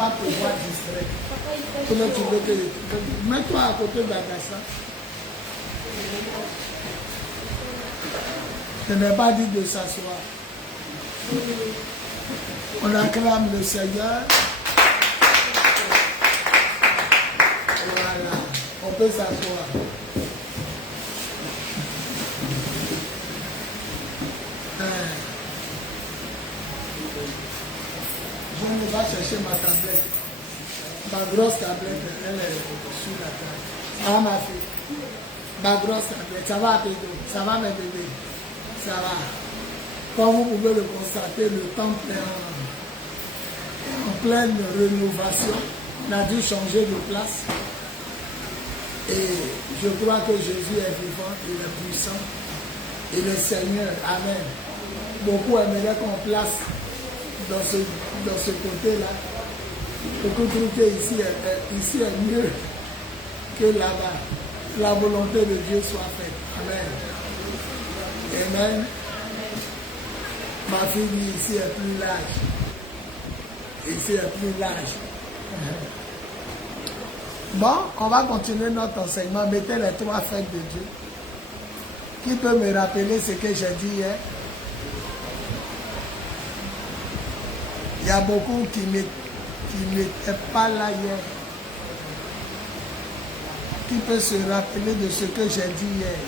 pas te voir distrait. Comment tu veux que... Mets-toi à côté d'Agassa. Je n'ai pas dit de s'asseoir. On acclame le Seigneur. Voilà. On peut s'asseoir. Je ne vais pas chercher ma tablette. Ma grosse tablette, elle est sur la table. Ça va, ma fille? Ma grosse tablette. Ça va, Pédo? Ça va, mes bébés? Ça va. Comme vous pouvez le constater, le temple est en pleine rénovation. On a dû changer de place. Et je crois que Jésus est vivant, il est puissant, il est Seigneur. Amen. Beaucoup aimeraient qu'on place dans ce côté-là. Beaucoup trouvent qu'ici est mieux que là-bas. La volonté de Dieu soit faite. Amen. Amen. Ma fille dit ici est plus large. Ici est plus large. Bon, on va continuer notre enseignement. Mettez les 3 fêtes de Dieu. Qui peut me rappeler ce que j'ai dit hier? Il y a beaucoup qui n'étaient pas là hier. Qui peut se rappeler de ce que j'ai dit hier?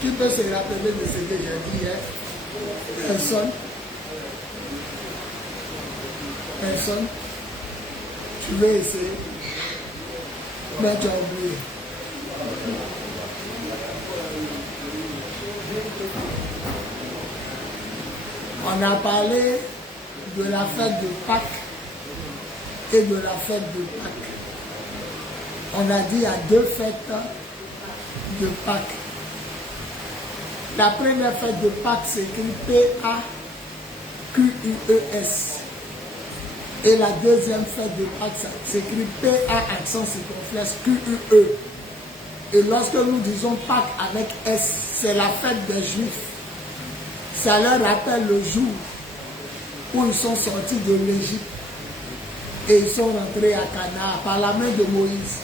Qui peut se rappeler de ce que j'ai dit hier? Personne? Personne? Tu veux essayer? Mais tu as oublié. On a parlé de la fête de Pâques et de la fête de Pâques. On a dit il y a 2 fêtes de Pâques. La première fête de Pâques s'écrit P-A-Q-U-E-S. Et la deuxième fête de Pâques s'écrit P-A accent circonflexe Q-U-E. Et lorsque nous disons Pâques avec S, c'est la fête des Juifs. Ça leur rappelle le jour où ils sont sortis de l'Égypte et ils sont rentrés à Canaan par la main de Moïse.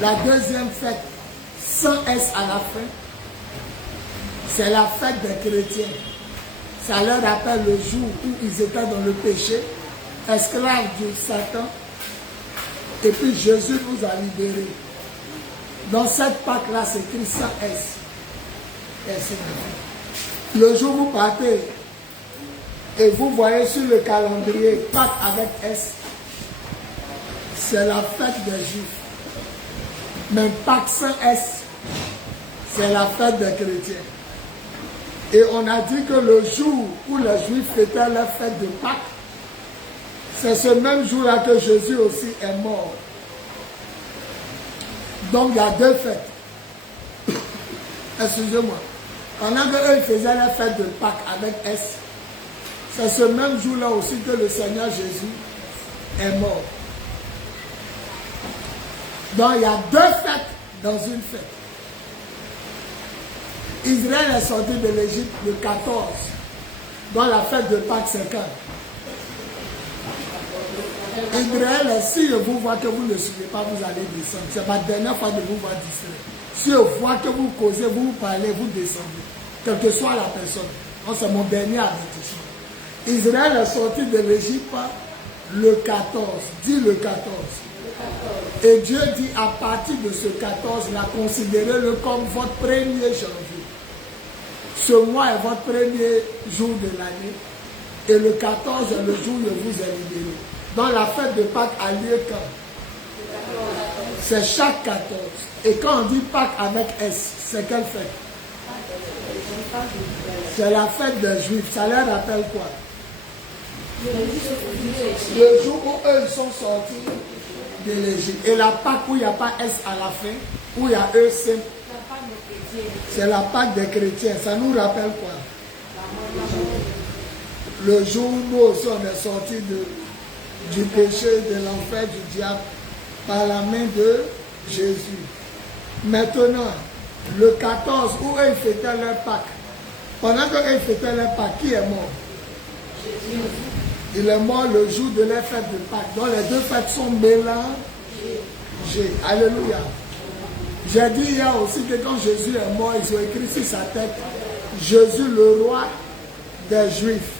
La deuxième fête, sans S à la fin, c'est la fête des chrétiens. Ça leur rappelle le jour où ils étaient dans le péché, esclaves du Satan, et puis Jésus nous a libérés. Dans cette Pâque-là, c'est écrit sans S. Le jour où vous partez et vous voyez sur le calendrier Pâques avec S, c'est la fête des Juifs. Mais Pâques sans S, c'est la fête des chrétiens. Et on a dit que le jour où les Juifs fêtaient la fête de Pâques, c'est ce même jour-là que Jésus aussi est mort. Donc il y a 2 fêtes. Excusez-moi. Pendant qu'eux faisaient la fête de Pâques avec S, c'est ce même jour-là aussi que le Seigneur Jésus est mort. Donc il y a 2 fêtes dans une fête. Israël est sorti de l'Égypte le 14. Donc la fête de Pâques, c'est quand? Israël, si je vous vois que vous ne suivez pas, vous allez descendre. C'est ma dernière fois de vous voir distrait. Si je vois que vous causez, vous parlez, vous descendez. Quelle que soit la personne. C'est mon dernier avertissement. Israël est sorti de l'Égypte le 14. Dis le 14. Et Dieu dit à partir de ce 14, là, considérez-le comme votre premier janvier. Ce mois est votre premier jour de l'année. Et le 14 est le jour où je vous ai libéré. Donc la fête de Pâques a lieu quand? C'est chaque 14. Et quand on dit Pâques avec S, c'est quelle fête? C'est la fête des Juifs. Ça leur rappelle quoi? Le jour où eux ils sont sortis de l'Égypte. Et la Pâques où il n'y a pas S à la fin, où il y a E, c'est la Pâques des chrétiens. Ça nous rappelle quoi? Le jour où nous aussi on est sortis du péché, de l'enfer, du diable, par la main de Jésus. Maintenant, le 14, où ils fêtaient leur Pâques. Pendant qu'ils fêtaient leur Pâques, qui est mort? Jésus. Il est mort le jour de leur fête de Pâques. Donc les deux fêtes sont mélangées. Alléluia. J'ai dit hier aussi que quand Jésus est mort, ils ont écrit sur sa tête, Jésus le roi des Juifs.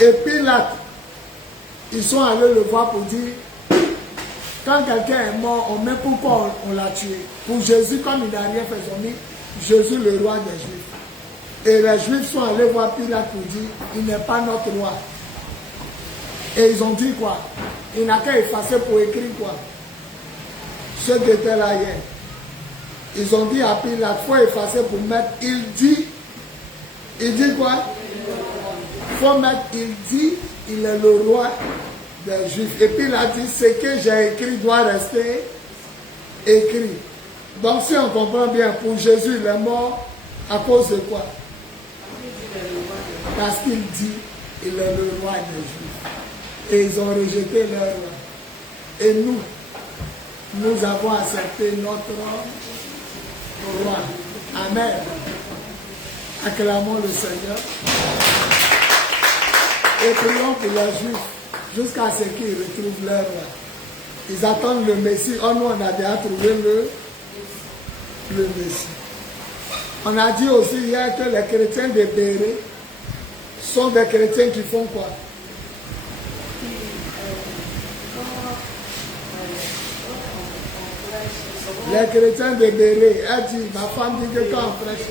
Et Pilate, ils sont allés le voir pour dire, quand quelqu'un est mort, on met pourquoi on l'a tué. Pour Jésus, comme il n'a rien fait, ils ont mis Jésus le roi des Juifs. Et les Juifs sont allés voir Pilate pour dire, il n'est pas notre roi. Et ils ont dit quoi? Il n'a qu'à effacer pour écrire quoi? Ceux qui étaient là hier. Ils ont dit à Pilate, il faut effacer pour mettre, il dit quoi? Il faut mettre, il dit, il est le roi des Juifs. Et puis il a dit, ce que j'ai écrit doit rester écrit. Donc si on comprend bien, pour Jésus, il est mort à cause de quoi? Parce qu'il dit, il est le roi des Juifs. Et ils ont rejeté leur roi. Et nous avons accepté notre roi. Amen. Acclamons le Seigneur. Et prions pour les Juifs jusqu'à ce qu'ils retrouvent leur roi. Ils attendent le Messie. Oh, nous, on a déjà trouvé le Messie. On a dit aussi hier que les chrétiens de Béret sont des chrétiens qui font quoi? Les chrétiens de Béret, elle dit, ma femme dit que quand on prêche,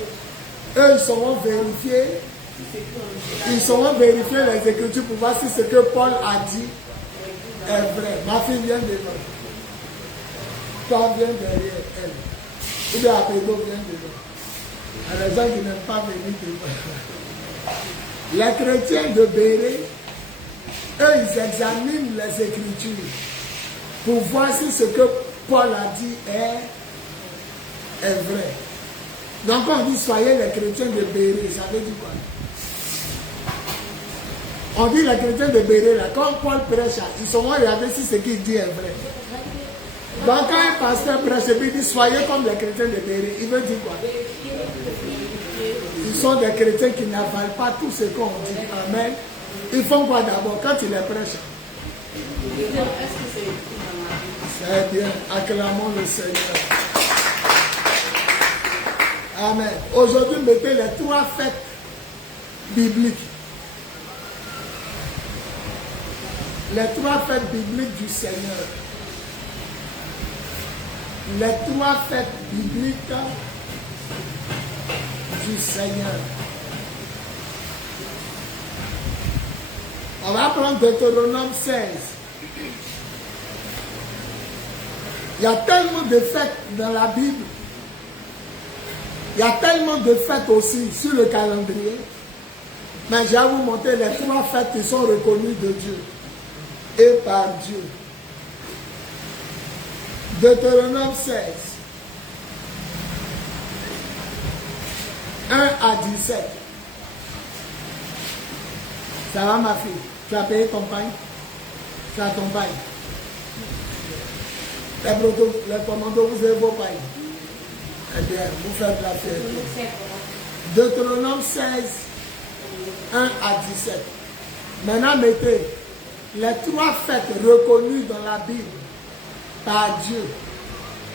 eux ils sauront vérifier les Écritures pour voir si ce que Paul a dit est vrai. Ma fille vient devant. Toi viens derrière elle. Ou bien après toi vient devant. Il y a des gens qui n'aiment pas venir devant. Les chrétiens de Béret, eux ils examinent les Écritures pour voir si ce que Paul a dit est vrai. Donc quand on dit soyez les chrétiens de Béret, ça veut dire quoi? On dit les chrétiens de Béret, là, quand Paul prêche, ils sauront regarder si ce qu'il dit est vrai. Donc quand un pasteur prêche, il dit soyez comme les chrétiens de Béret, il veut dire quoi? Ils sont des chrétiens qui n'avalent pas tout ce qu'on dit. Amen. Ils font quoi d'abord quand ils les prêchent? C'est bien, acclamons le Seigneur. Amen. Aujourd'hui, mettez les 3 fêtes bibliques. Les 3 fêtes bibliques du Seigneur. Les 3 fêtes bibliques du Seigneur. On va prendre Deutéronome 16. Il y a tellement de fêtes dans la Bible. Il y a tellement de fêtes aussi sur le calendrier. Mais je vais vous montrer les 3 fêtes qui sont reconnues de Dieu et par Dieu. Deutéronome 16. 1 à 17. Ça va ma fille? Tu as payé ton pain? Tu as ton pain? Les commandos, vous avez vos pains. Eh bien, vous faites la fête. Deutéronome 16, 1 à 17. Maintenant, mettez les 3 fêtes reconnues dans la Bible par Dieu.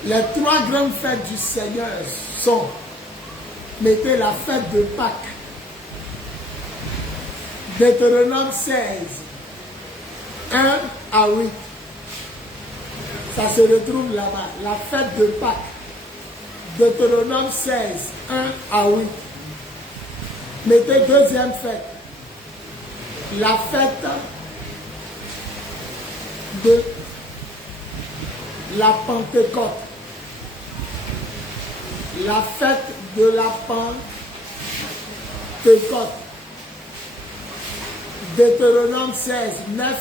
Les 3 grandes fêtes du Seigneur sont, mettez la fête de Pâques. Deutéronome 16, 1 à 8. Ça se retrouve là-bas. La fête de Pâques. Deutéronome 16, 1 à 8. Mettez deuxième fête. La fête de la Pentecôte. La fête de la Pentecôte. Deutéronome 16, 9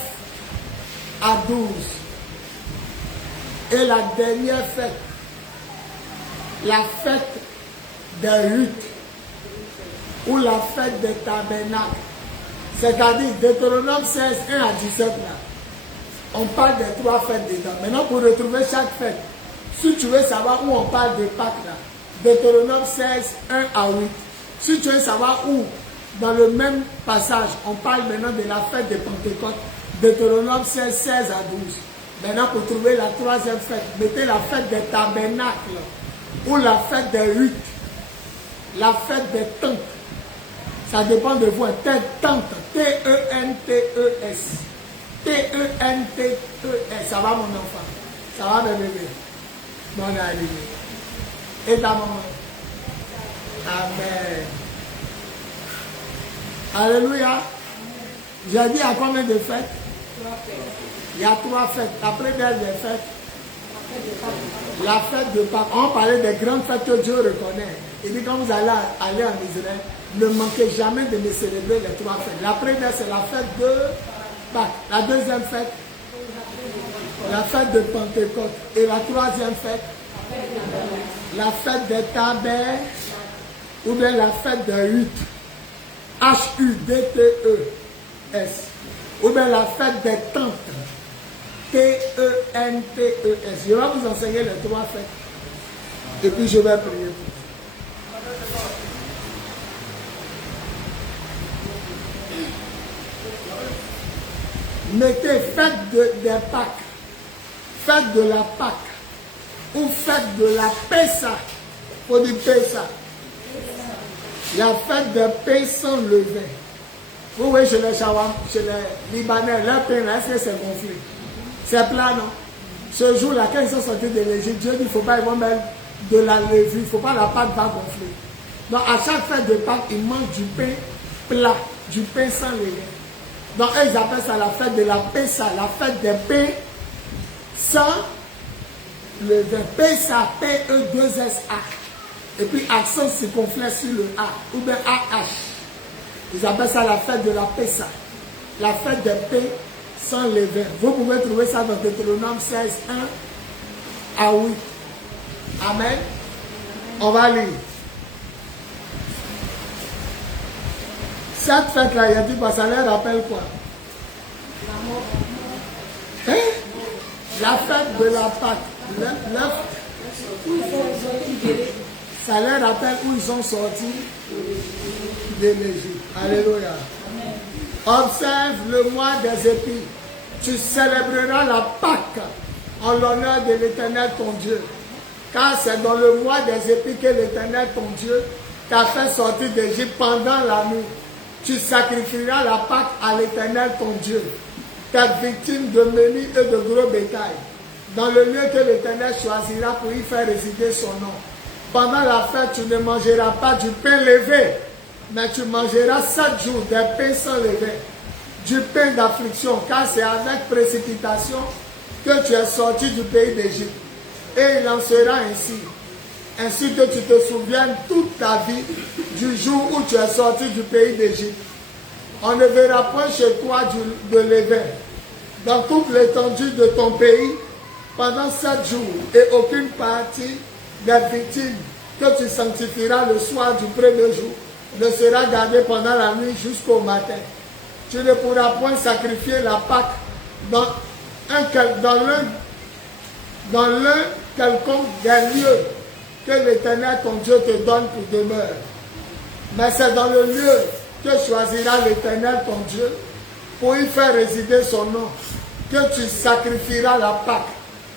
à 12. Et la dernière fête, la fête des Ruth, ou la fête des tabernacles, c'est-à-dire Deutéronome 16, 1 à 17 là. on parle des 3 fêtes dedans. Maintenant, pour retrouver chaque fête, si tu veux savoir où on parle de Pâques, là, Deutéronome 16, 1 à 8. Si tu veux savoir où, dans le même passage, on parle maintenant de la fête de Pentecôte, Deutéronome 16, 16 à 12. Maintenant, pour trouver la 3e fête, mettez la fête des tabernacles ou la fête des huttes, la fête des tentes. Ça dépend de vous. Tente, T-E-N-T-E-S. T-E-N-T-E-S. Ça va, mon enfant? Ça va, mes bébés? Bon, on est arrivé. Et ta maman? Amen. Alléluia. J'ai dit à combien de fêtes? 3 fêtes. Il y a 3 fêtes. La première des fêtes, la fête de Pâques. On parlait des grandes fêtes que Dieu reconnaît. Il dit quand vous allez aller en Israël, ne manquez jamais de me célébrer les 3 fêtes. La première, c'est la fête de Pâques. La deuxième fête, la fête de Pentecôte. Et la 3e fête, la fête des tabernacles ou bien la fête des huttes. H-U-D-T-E-S. Ou bien la fête des tentes. T-E-N-T-E-S. Je vais vous enseigner les 3 fêtes. Et puis je vais prier pour vous. Mettez fête des Pâques, fête de la Pâque, ou fête de la Pessa. Il faut dire Pessa. La fête de pain sans levain. Vous voyez chez les Libanais, leur pain là, est-ce que c'est gonflé? C'est plat, non? Ce jour-là, quand ils sont sortis de l'Égypte, Dieu dit qu'il ne faut pas ils vont mettre de la levure, il ne faut pas la pâte va gonfler. Donc à chaque fête de Pâques, ils mangent du pain plat, du pain sans levain. Donc eux, ils appellent ça la fête de la Pessa, la fête des pains sans levain. Pessa, P-E-2-S-A. Et puis accent circonflexe sur le A, ou bien AH. Ils appellent ça la fête de la Pessa, la fête des pains sans levain. Vous pouvez trouver ça dans Deutéronome 16, 1 à 8. Amen. On va lire. Cette fête-là, il a dit, ça leur rappelle quoi? Hein? La fête de la Pâque. Ça leur rappelle où ils sont sortis de l'Égypte. Alléluia. Observe le mois des épis. Tu célébreras la Pâque en l'honneur de l'Éternel ton Dieu. Car c'est dans le mois des épis que l'Éternel ton Dieu t'a fait sortir d'Égypte pendant la nuit. Tu sacrifieras la Pâque à l'Éternel ton Dieu, tes victimes de menus et de gros bétail, dans le lieu que l'Éternel choisira pour y faire résider son nom. Pendant la fête, tu ne mangeras pas du pain levé, mais tu mangeras 7 jours des pains sans levain, du pain d'affliction, car c'est avec précipitation que tu es sorti du pays d'Égypte. Et il en sera ainsi. Ainsi que tu te souviennes toute ta vie du jour où tu es sorti du pays d'Égypte. On ne verra point chez toi de levain dans toute l'étendue de ton pays pendant 7 jours, et aucune partie des victimes que tu sanctifieras le soir du premier jour ne sera gardée pendant la nuit jusqu'au matin. Tu ne pourras point sacrifier la Pâque dans l'un quelconque des lieux que l'Éternel ton Dieu te donne pour demeure. Mais c'est dans le lieu que choisira l'Éternel ton Dieu pour y faire résider son nom que tu sacrifieras la Pâque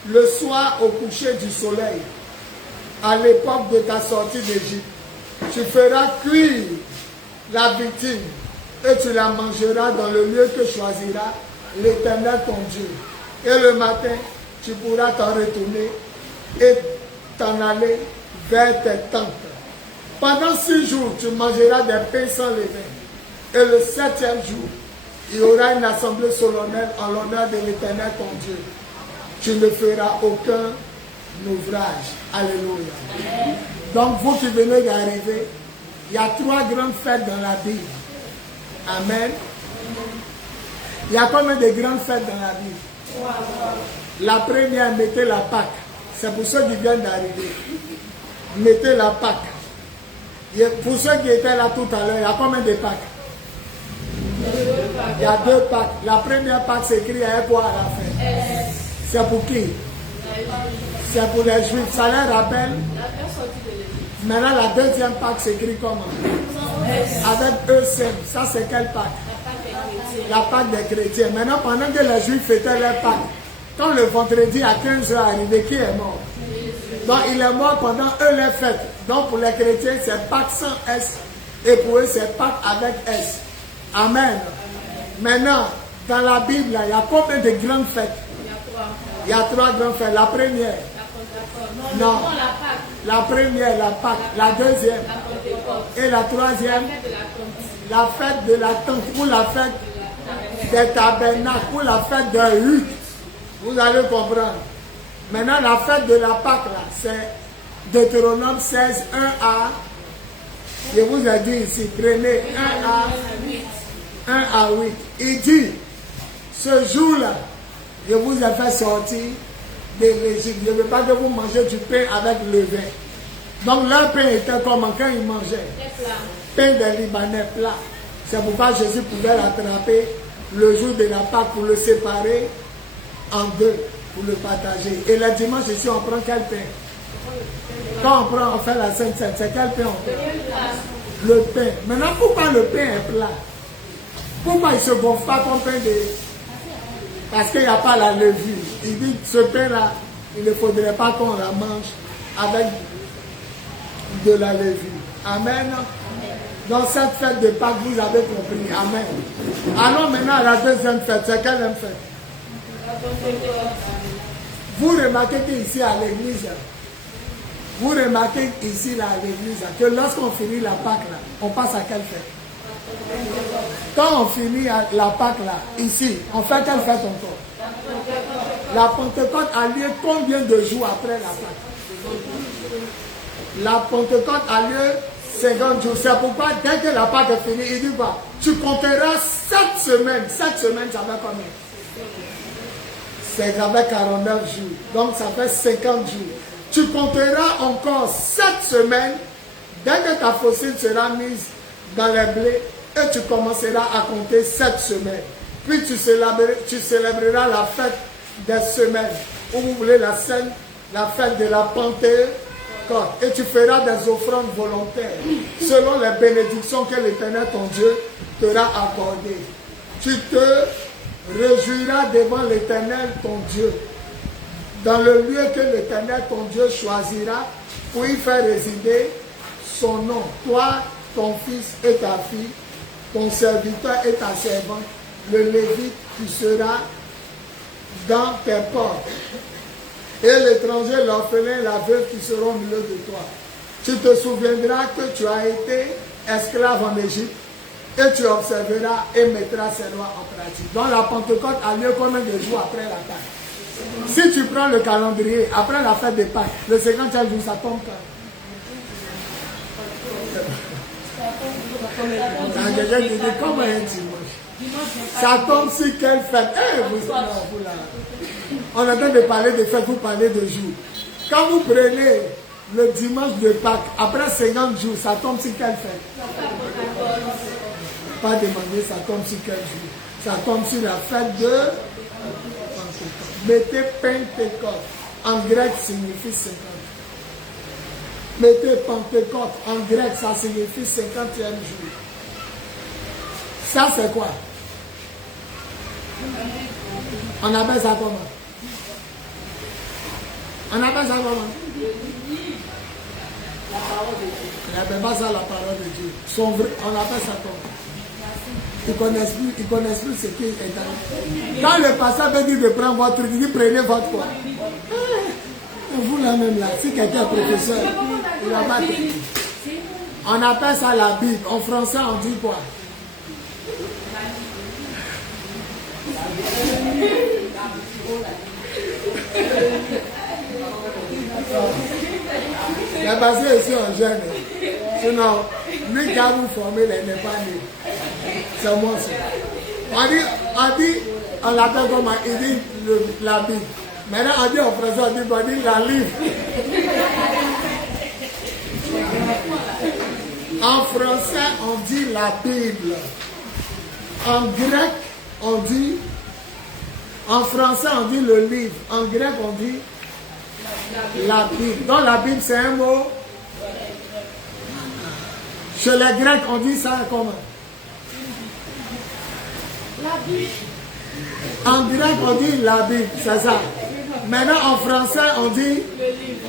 le soir au coucher du soleil, à l'époque de ta sortie d'Égypte. Tu feras cuire la victime et tu la mangeras dans le lieu que choisira l'Éternel ton Dieu. Et le matin, tu pourras t'en retourner et t'en aller vers tes tentes. Pendant 6 jours, tu mangeras des pains sans levain. Et le 7e jour, il y aura une assemblée solennelle en l'honneur de l'Éternel ton Dieu. Tu ne feras aucun ouvrage. Alléluia. Amen. Donc vous qui venez d'arriver, il y a 3 grandes fêtes dans la Bible. Amen. Il y a combien de grandes fêtes dans la Bible? 3. La première, mettez la Pâque. C'est pour ceux qui viennent d'arriver. Mettez la Pâque. Pour ceux qui étaient là tout à l'heure, il y a combien de Pâques? Il y a deux Pâques. La première Pâque s'écrit avec quoi à la fin? C'est pour qui? C'est pour les Juifs. Ça leur rappelle? Maintenant, la deuxième Pâque s'écrit comment? Avec EC. Ça, c'est quelle Pâque? La Pâque des chrétiens. Maintenant, pendant que les Juifs fêtaient leur Pâque, quand le vendredi à 15h arrivé, qui est mort? Donc, il est mort pendant eux les fêtes. Donc, pour les chrétiens, c'est Pâques sans S. Et pour eux, c'est Pâques avec S. Amen. Maintenant, dans la Bible, il y a combien de grandes fêtes? Il y a trois grandes fêtes. La première? Non. La première, la Pâque. La deuxième? Et la troisième? La fête de la tente ou la fête des tabernacles ou la fête de hutte. Vous allez comprendre. Maintenant, la fête de la Pâque, là, c'est Deutéronome 16, 1 à... Je vous ai dit ici, prenez 1 à 8. Il dit, ce jour-là, je vous ai fait sortir de l'Égypte. Je ne veux pas que vous mangez du pain avec le vin. Donc leur pain était comment quand ils mangeaient? Pain des Libanais plat. C'est pourquoi Jésus pouvait l'attraper le jour de la Pâque pour le séparer en deux, pour le partager. Et le dimanche ici, on prend quel pain? Quand on fait la Sainte Seine, c'est quel pain on prend? Le pain. Maintenant, pourquoi le pain est plat? Pourquoi il ne se gonfle pas comme pain de... Parce qu'il n'y a pas la levure. Il dit ce pain-là, il ne faudrait pas qu'on la mange avec de la levure. Amen. Dans cette fête de Pâques, vous avez compris. Amen. Allons maintenant à la deuxième fête. C'est quelle fête? Vous remarquez qu'ici à l'église, vous remarquez ici là, à l'église, que lorsqu'on finit la Pâque là, on passe à quelle fête? Quand on finit la Pâque là, ici, on fait quelle fête encore? La Pentecôte a lieu combien de jours après la Pâque? La Pentecôte a lieu 50 jours. C'est pourquoi dès que la Pâque est finie, il dit quoi? Tu compteras 7 semaines. 7 semaines, ça fait combien? C'est avec 49 jours. Donc ça fait 50 jours. Tu compteras encore 7 semaines dès que ta fossile sera mise dans les blés et tu commenceras à compter 7 semaines. Puis tu célébreras la fête des semaines, ou vous voulez la fête de la Pentecôte. Et tu feras des offrandes volontaires selon les bénédictions que l'Éternel ton Dieu t'aura accordées. Tu te réjouiras devant l'Éternel ton Dieu dans le lieu que l'Éternel ton Dieu choisira pour y faire résider son nom, toi, ton fils et ta fille, ton serviteur et ta servante, le Lévite qui sera dans tes portes, et l'étranger, l'orphelin, la veuve qui seront au milieu de toi. Tu te souviendras que tu as été esclave en Égypte, et tu observeras et mettras ces lois en pratique. Donc la Pentecôte a lieu combien de jours après la Pâque? Si tu prends le calendrier, après la fête des Pâques, le 50e jour, ça tombe quand? Quelqu'un qui dit, comment un dimanche? Ça tombe sur quelle fête? On est en train de parler de fête, vous parlez de jours. Quand vous prenez le dimanche de Pâques, après 50 jours, ça tombe sur quelle fête? Pas demander, ça tombe sur quel jour? Ça tombe sur la fête de Pentecôte. Mettez Pentecôte. En grec, signifie 50. Mettez Pentecôte. En grec, ça signifie 50e jour. Ça, c'est quoi? On appelle ça comment? On appelle ça comment? La parole de Dieu. On n'appelle pas ça la parole de Dieu. On appelle ça comment? Ils ne connaissent plus ce qui est dans. Quand le pasteur veut dire de prendre votre truc, il dit prenez votre quoi? Vous là même là, si quelqu'un est professeur, il va pas traiter. On appelle ça la Bible. En français, on dit quoi? C'est basé ici en jeune. Sinon, lui qui a vous formé, il n'est pas né. C'est moi ça. On l'appelle comment? Il dit la Bible. Maintenant, on dit en français, on dit la livre. En français, on dit la Bible. En grec, on dit, en français on dit le livre, en grec on dit la Bible. Donc la Bible c'est un mot. Chez les Grecs on dit ça comment? La Bible. En grec on dit la Bible, c'est ça. Maintenant en français on dit le livre.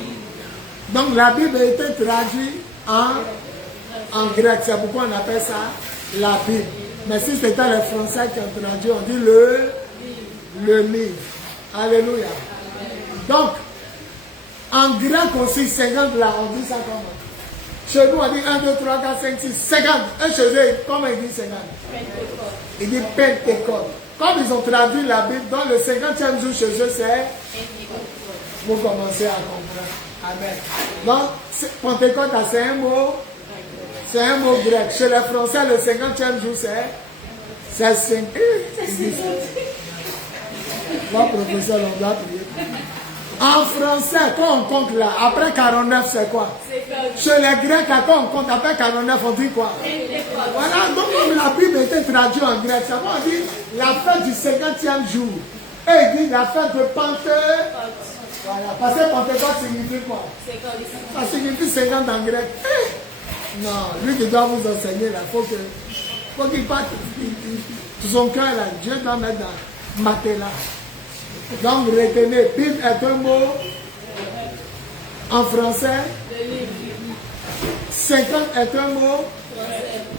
Donc la Bible a été traduite en grec, c'est pourquoi on appelle ça la Bible. Mais si c'était les Français qui ont traduit, on dit le livre. Alléluia. Donc, en grec aussi, 50 là, on dit ça comment? Chez nous, on dit 1, 2, 3, 4, 5, 6, 50. Et chez eux, comment ils disent 50? Ils disent Pentecôte. Comme ils ont traduit la Bible, dans le 50e jour chez eux, c'est vous commencez à comprendre. Amen. Donc, Pentecôte, c'est un mot. C'est un mot grec. Chez les Français, le 50e jour, c'est 5. Mon professeur, on doit prier. En français, quand on compte là, après 49, c'est quoi? Chez les Grecs, quand on compte après 49, on dit quoi? Voilà, donc comme la Bible était traduite en grec, ça veut dire la fête du 50e jour. Et il dit la fête de Pentecôte. Voilà, parce que Pentecôte signifie quoi? Ça signifie 50 en grec. Non, lui qui doit vous enseigner là, faut qu'il parte tout son cœur là, Dieu doit mettre dans Matéla. Donc retenez, Bible est un mot en français, 50 est un mot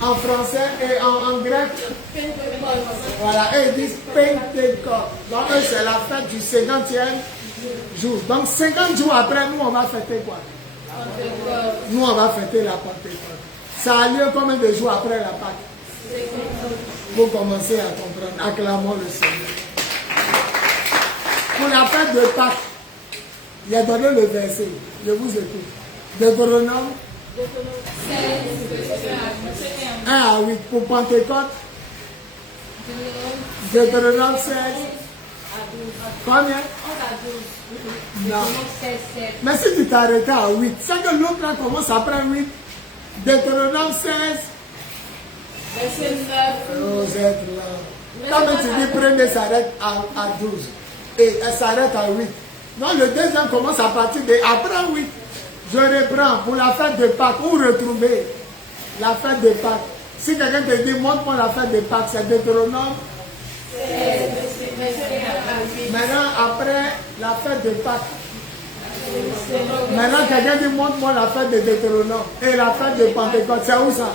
en français et en grec. Voilà, et ils disent Pentecôte. Donc c'est la fête du 50e jour. Donc 50 jours après, nous on va fêter quoi? Nous, on va fêter la Pentecôte. Ça a lieu combien de jours après la Pâque? Vous commencez à comprendre. Acclamons le Seigneur. Pour la fête de Pâques, il a donné le verset. Je vous écoute. Deutéronome 1 à 8. Pour Pentecôte, Deutéronome 16. Combien? Non. Mais si tu t'arrêtais à 8, c'est que l'autre là commence après 8. Deutéronome 16. Verset 9. Vous êtes là. Quand tu dis premier s'arrête à 12 et elle s'arrête à 8. Non, le deuxième commence à partir de après 8. Je reprends pour la fête de Pâques. Où retrouver la fête de Pâques? Si quelqu'un te dit montre-moi la fête de Pâques, c'est Deutéronome. Maintenant, après la fête de Pâques, maintenant quelqu'un dit montre-moi la fête de Deutéronome et la fête de Pentecôte, c'est où ça?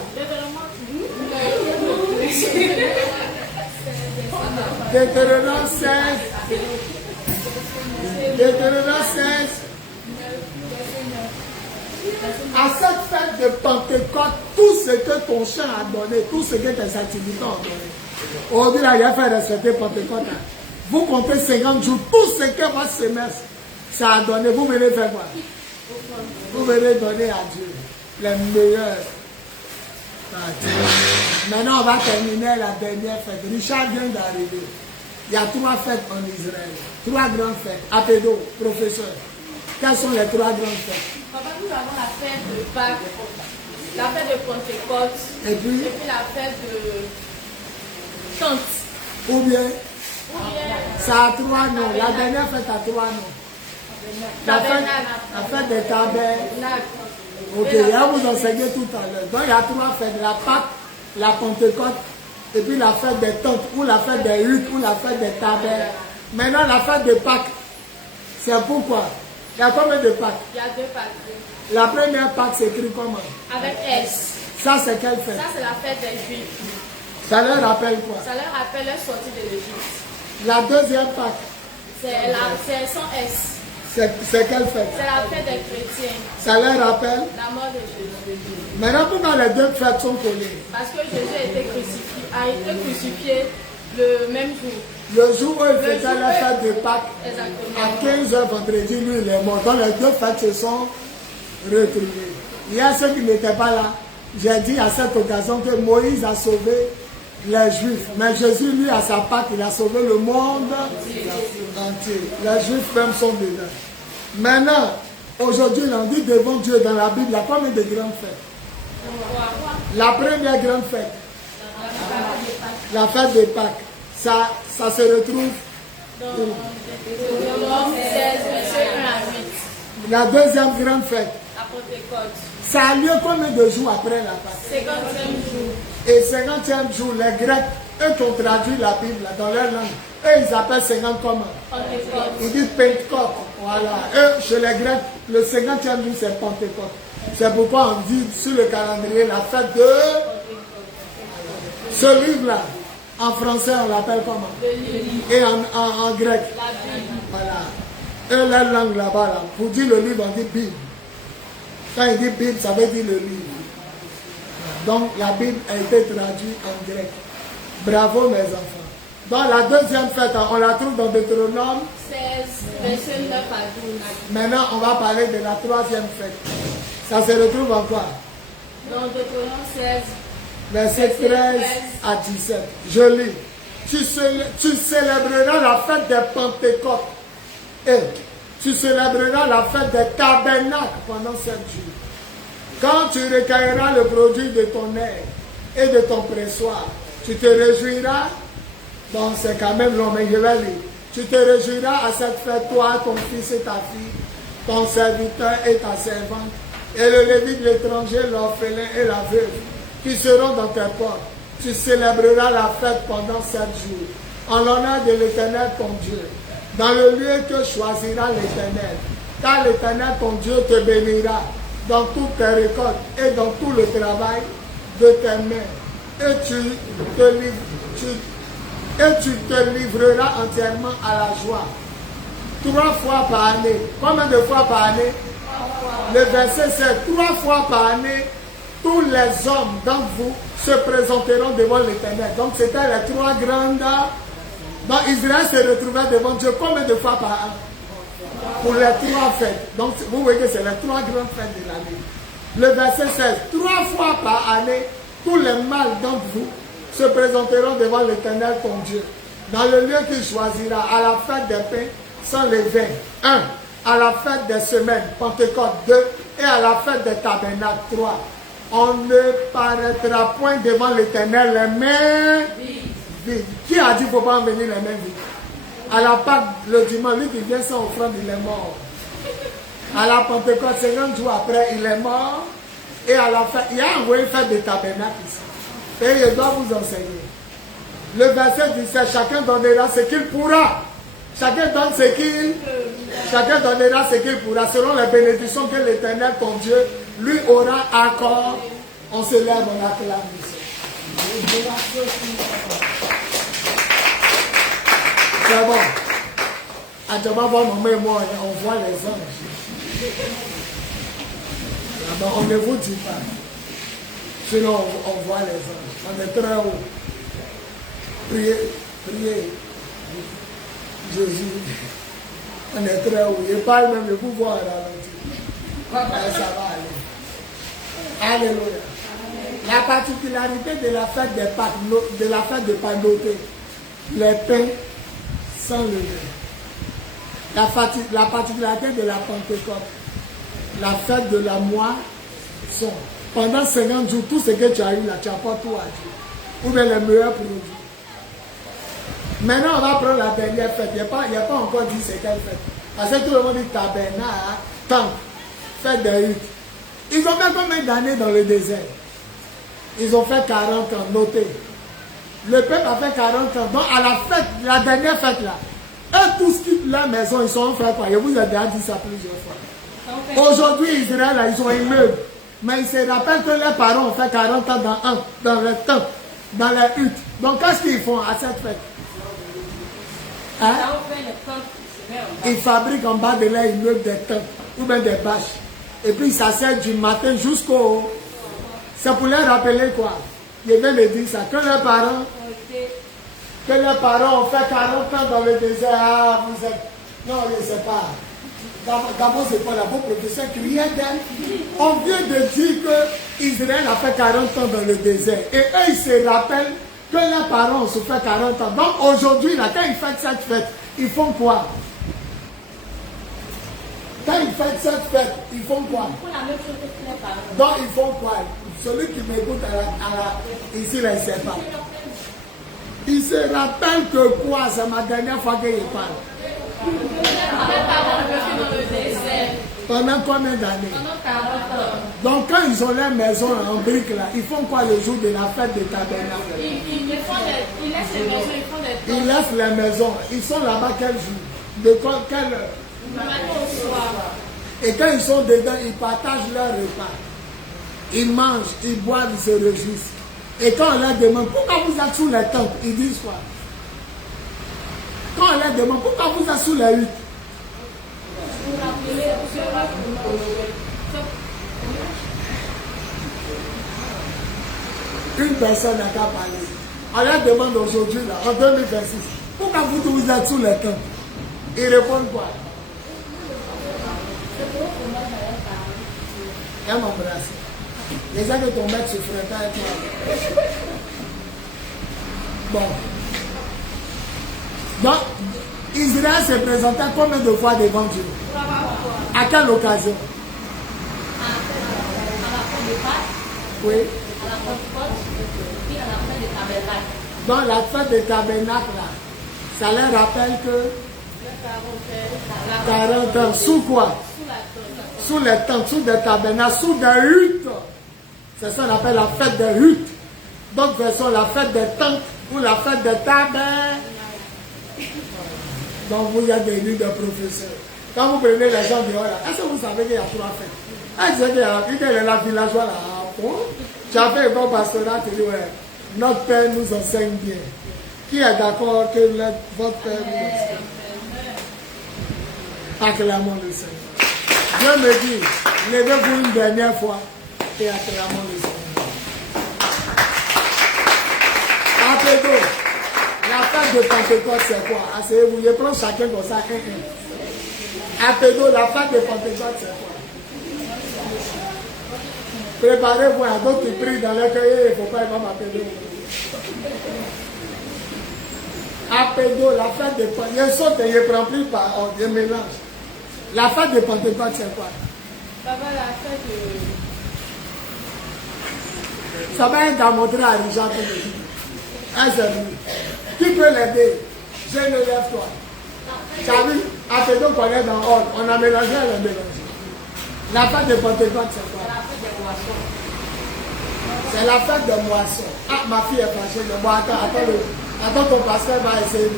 Deutéronome 16. Deutéronome 16. À cette fête de Pentecôte, tout ce que ton chien a donné, tout ce que tes activités ont donné. Aujourd'hui, là, il a fait respecter Pentecôte. Vous comptez 50 jours, tout ce que votre semestre, ça a donné. Vous venez faire quoi? Vous venez donner à Dieu les meilleurs. Maintenant, on va terminer la dernière fête. Richard vient d'arriver. Il y a 3 fêtes en Israël. 3 grandes fêtes. Apédo, professeur. Quelles sont les 3 grandes fêtes? Papa, nous avons la fête de Pâques, la fête de Pentecôte, et puis la fête de Tente. Ou bien ça a 3 noms. La dernière fête a 3 noms. La fête des tabernacles. Ok, il va vous enseigner tout à l'heure. Donc il y a 3 fêtes. La Pâques, la Pentecôte, et puis la fête des tentes, ou la fête des huttes, ou la fête des tabernacles. Maintenant la fête de Pâques, c'est pourquoi? Il y a combien de Pâques? Il y a 2 Pâques. La première Pâques s'écrit comment? Avec S. Ça c'est quelle fête? Ça c'est la fête des Juifs. Ça leur rappelle quoi? Ça leur rappelle leur sortie de l'Égypte. La deuxième Pâques? C'est sans S. C'est quelle fête? C'est la fête des chrétiens. Ça leur rappelle? La mort de Jésus. Maintenant pourquoi les 2 fêtes sont collées? Parce que Jésus a été crucifié le même jour. Le jour où il faisait la fête de Pâques, exactement, à 15h vendredi, lui il est mort. Donc les 2 fêtes se sont retrouvées. Il y a ceux qui n'étaient pas là. J'ai dit à cette occasion que Moïse a sauvé les Juifs. Mais Jésus, lui, à sa Pâques, il a sauvé le monde entier. Les Juifs même sont dedans. Maintenant, aujourd'hui, on dit devant Dieu dans la Bible, il y a combien de grandes fêtes? La première grande fête, la fête de Pâques. Ça se retrouve Dans Deutéronome 16, verset 1 à 8. la deuxième grande fête. La Pentecôte. Ça a lieu combien de jours après la Pâque? 50e jour. Et 50e jour, les Grecs, eux qui ont traduit la Bible dans leur langue, eux ils appellent 50 comment? Pentecôte. Ils disent Pentecôte. Voilà. Eux, chez les Grecs, le 50e jour c'est Pentecôte. C'est pourquoi on dit sur le calendrier la fête de ce livre-là. En français, on l'appelle comment? Le livre. Et en grec. La Bible. Voilà. Eux, leur langue là-bas, là, pour dire le livre, on dit Bible. Quand il dit Bible, ça veut dire le livre. Donc, la Bible a été traduite en grec. Bravo, mes enfants. Donc, la deuxième fête, on la trouve dans Deutéronome 16, verset 9 à 12. Maintenant, on va parler de la troisième fête. Ça se retrouve en quoi? Dans Deutéronome 16, Verset 13 à 17. Je lis. Tu célébreras la fête des Pentecôtes. Et tu célébreras la fête des tabernacles pendant 7 jours. Quand tu recueilleras le produit de ton air et de ton pressoir, tu te réjouiras. Donc c'est quand même long, mais je vais lire. Tu te réjouiras à cette fête, toi, ton fils et ta fille, ton serviteur et ta servante, et le lévite, l'étranger, l'orphelin et la veuve, qui seront dans tes portes. Tu célébreras la fête pendant 7 jours, en l'honneur de l'Éternel ton Dieu, dans le lieu que choisira l'Éternel. Car l'Éternel ton Dieu te bénira dans toutes tes récoltes et dans tout le travail de tes mains. Et tu te livreras entièrement à la joie. 3 fois par année. Combien de fois par année? 3 fois. Le verset c'est 3 fois par année, tous les hommes d'entre vous se présenteront devant l'Éternel. Donc c'était les 3 grandes. Donc Israël se retrouvait devant Dieu combien de fois par an? Pour les 3 fêtes. Donc vous voyez que c'est les 3 grandes fêtes de l'année. Le verset 16. 3 fois par année, tous les mâles d'entre vous se présenteront devant l'Éternel ton Dieu, dans le lieu qu'il choisira, à la fête des pains sans levain, 1, à la fête des semaines, Pentecôte 2, et à la fête des tabernacles 3. On ne paraîtra point devant l'Éternel les mains vides. Qui a dit qu'il ne faut pas en venir les mains vides? À la Pâque, le dimanche, lui qui vient sans offrande, il est mort. À la Pentecôte, 50 jours après, il est mort. Et à la fête, il a envoyé faire des tabernacles ici. Et je dois vous enseigner. Le verset 17, chacun donnera ce qu'il pourra. Chacun donne ce qu'il. Chacun donnera ce qu'il pourra, selon les bénédictions que l'Éternel, ton Dieu, lui aura accordé. On se lève, on acclame. C'est bon. À Djaba, maman et moi, on voit les anges. Là-bas, on ne vous dit pas. Sinon, on voit les anges. On est très haut. Priez, priez. Jésus. On est très haut. Il parle même de pouvoir ralentir. Ça va aller. Alléluia. La particularité de la fête des Pâques, de la fête de Pâques, les pains sans levain. La particularité de la Pentecôte, la fête de la moisson. Pendant 50 jours, tout ce que tu as eu là, tu apportes tout à Dieu. Ou bien les meilleurs produits. Maintenant, on va prendre la dernière fête. Il n'y a pas encore dit c'est quelle fête. Parce que tout le monde dit tabernacle, temple, fête des huttes. Ils ont fait combien d'années dans le désert? Ils ont fait 40 ans, notez. Le peuple a fait 40 ans. Donc à la fête, la dernière fête là, eux tous quittent leur maison, ils sont en fait quoi? Je vous ai déjà dit ça plusieurs fois. Aujourd'hui, Israël, là, ils ont un meuble. Mais ils se rappellent que leurs parents ont fait 40 ans dans le temple, dans les huttes. Donc qu'est-ce qu'ils font à cette fête? Hein? Ils fabriquent en bas de là une meuble des temples ou bien des bâches. Et puis ça sert du matin jusqu'au... C'est pour leur rappeler quoi? Je viens de dire ça. Que leurs parents ont fait 40 ans dans le désert. Ah, vous êtes... Non, je ne sais pas. D'abord, c'est pas la bonne professeur qui vient d'elle. On vient de dire que Israël a fait 40 ans dans le désert. Et eux, ils se rappellent que leurs parents ont fait 40 ans. Donc aujourd'hui, là, quand ils fêtent cette fête, ils font quoi? Quand ils fêtent cette fête, ils font quoi? Donc ils font quoi? Celui qui m'écoute ici, là, il ne sait pas. Il se rappelle que quoi? C'est ma dernière fois qu'il parle. Pendant combien d'années? Pendant 40 ans. Donc quand ils ont leur maison en briques là, ils font quoi le jour de la fête des tabernacles? Ils laissent les maisons, ils font des Ils laissent les maisons. Ils sont là-bas quel jour? De quelle heure? du matin au soir. Et quand ils sont dedans, ils partagent leur repas. Ils mangent, ils boivent, ils se réjouissent. Et quand on leur demande pourquoi vous êtes sous les tentes, ils disent quoi? Quand on leur demande pourquoi vous êtes sous les huttes, une personne n'a qu'à parler. On leur demande aujourd'hui, là, en 2026, pourquoi vous êtes sous les tentes? Ils répondent quoi? Viens m'embrasser. Les gens de ton maître se feraient pas avec toi. Bon. Donc, Israël se présentait combien de fois devant Dieu? À quelle occasion? Oui. Dans la fête des tabernacles, là, ça leur rappelle que 40 ans. Sous quoi? Sous les tentes, sous des tabernacles, sous des huttes. C'est ça qu'on appelle la fête des huttes. Donc, version la fête des tentes ou la fête des tabernacles. Donc, vous êtes des nuits de professeurs. Quand vous prenez les gens dehors, là, est-ce que vous savez qu'il y a trois fêtes? Elle disait qu'il y a la villageois là. Bon, tu as fait un bon pastorat, tu dis, ouais, notre Père nous enseigne bien. Qui est d'accord que votre Père nous enseigne? Acclamons le Seigneur. Dieu me dit, levez-vous une dernière fois et acclamons le Seigneur. Apédo, la fête de Pentecôte, c'est quoi? Asseyez-vous, je prends chacun comme ça, Apédo, la fête de Pentecôte, c'est quoi? Préparez-vous à d'autres qui prient dans leur cœur, il ne faut pas m'appeler. Apédo, la fête de Pentecôte, je saute et je prends plus par ordre, je mélange. La fête de Pentecôte, c'est quoi? Papa, la fête de... Ça va être à montrer à Richard. Un seul. Qui peut l'aider? Je le lève-toi. Tu as vu? Apédo qu'on est dans l'ordre. On a mélangé, on a mélangé. La fête de Pentecôte, c'est quoi? C'est la fête de moisson. Ah, ma fille est fâchée. Bon, attends, ton pasteur va essayer.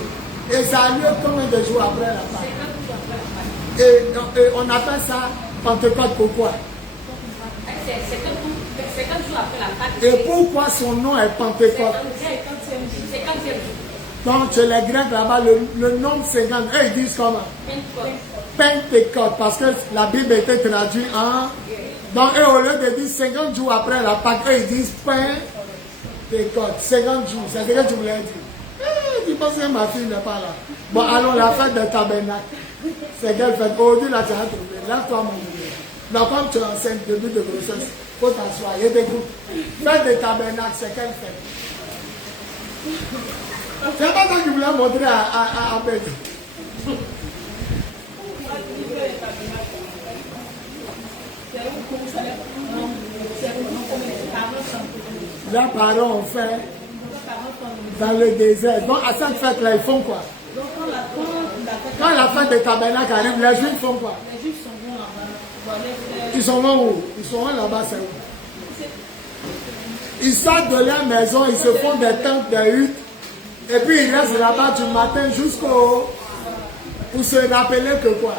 Et ça a lieu combien de jours après la fête? Et on appelle ça Pentecôte pourquoi? C'est 50 jours après la Pâque. Et pourquoi son nom est Pentecôte? C'est 50e jour. Donc, chez les Grecs là-bas, le nom 50, eux ils disent comment? Pentecôte, parce que la Bible était traduite en... Donc, eux, au lieu de dire 50 jours après la Pâque, eux ils disent Pentecôte, 50 jours, c'est ce que tu voulais dire. Tu penses que ma fille n'est pas là. Bon, allons, la fête de tabernacle. C'est quelle fête? Aujourd'hui, là, tu as trouvé. Lève-toi, mon bébé. Donc, comme tu es enceinte, début de grossesse, il faut t'asseoir. Et t'écoute. Fête de tabernacle, c'est quelle fête? C'est pas ça que je voulais montrer à Pedro. Les parents ont fait dans le désert. Donc, à cette fête-là, ils font quoi? Quand la fête des tabernacles arrive, les Juifs font quoi? Les Juifs sont bons là-bas. Ils sont où? Ils sont là-bas, c'est où? Ils sortent de leur maison, ils se font des tentes, des huttes, et puis ils restent là-bas du matin jusqu'au... pour se rappeler que quoi?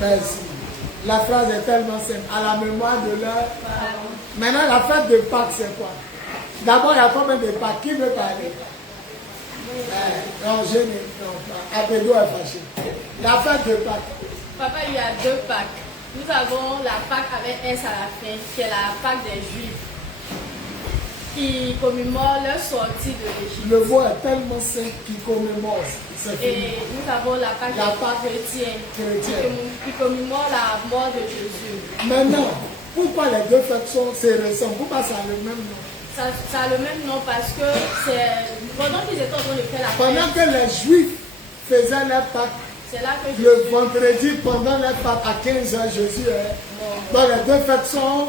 Merci. La phrase est tellement simple. À la mémoire de leur... Maintenant, la fête de Pâques, c'est quoi? D'abord, il y a combien de Pâques? Qui veut parler? Non, je n'ai pas. Apédo est fâché. La fête de Pâques. Papa, il y a deux Pâques. Nous avons la Pâque avec S à la fin, qui est la Pâque des Juifs, qui commémore leur sortie de l'Égypte. Le mot est tellement simple qu'il commémore. Et nous avons la Pâque des chrétiens, qui commémore la mort de Jésus. Maintenant, pourquoi les deux fêtes se ressemblent? Pourquoi ça a le même nom? Ça a le même nom parce que c'est pendant qu'ils étaient en train de faire la fête. Pendant que les Juifs faisaient leur Pâques, c'est là que le vendredi, pendant leur Pâques, à 15h, Jésus est mort. Donc les deux fêtes sont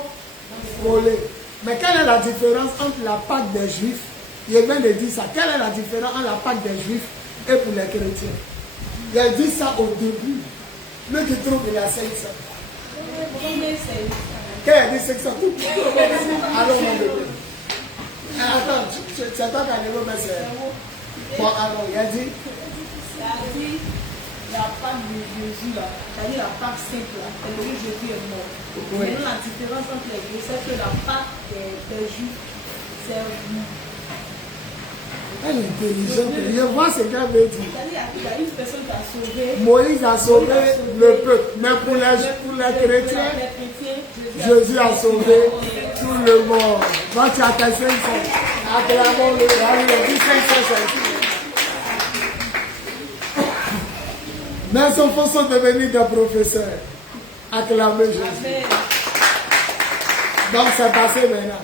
collées. Mais quelle est la différence entre la Pâque des Juifs? Il vient de dire ça. Quelle est la différence entre la Pâque des Juifs et pour les chrétiens? Il a dit ça au début. Lui qui trouve il a 500. Quand il a dit 500, tout. Alors mon bébé. Attends, c'est toi qui as levé, mais c'est... Bon, alors, il a dit... La Pâque de Jésus, là, c'est-à-dire la Pâque simple, là, c'est le jour où Jésus est mort. Oui. Mais la différence entre les deux, c'est que la Pâque des Juifs, c'est Elle est intelligente. Je vois ce qu'elle veut dire. c'est-à-dire qu'il y a une personne qui a sauvé. Moïse a sauvé le peuple. Mais pour les chrétiens, Jésus a sauvé tout le monde. Quand tu as tes 500, acclamons-le. Il dit 500. Mais son faux sont devenus des professeurs. Acclamez Jésus. Donc c'est passé maintenant.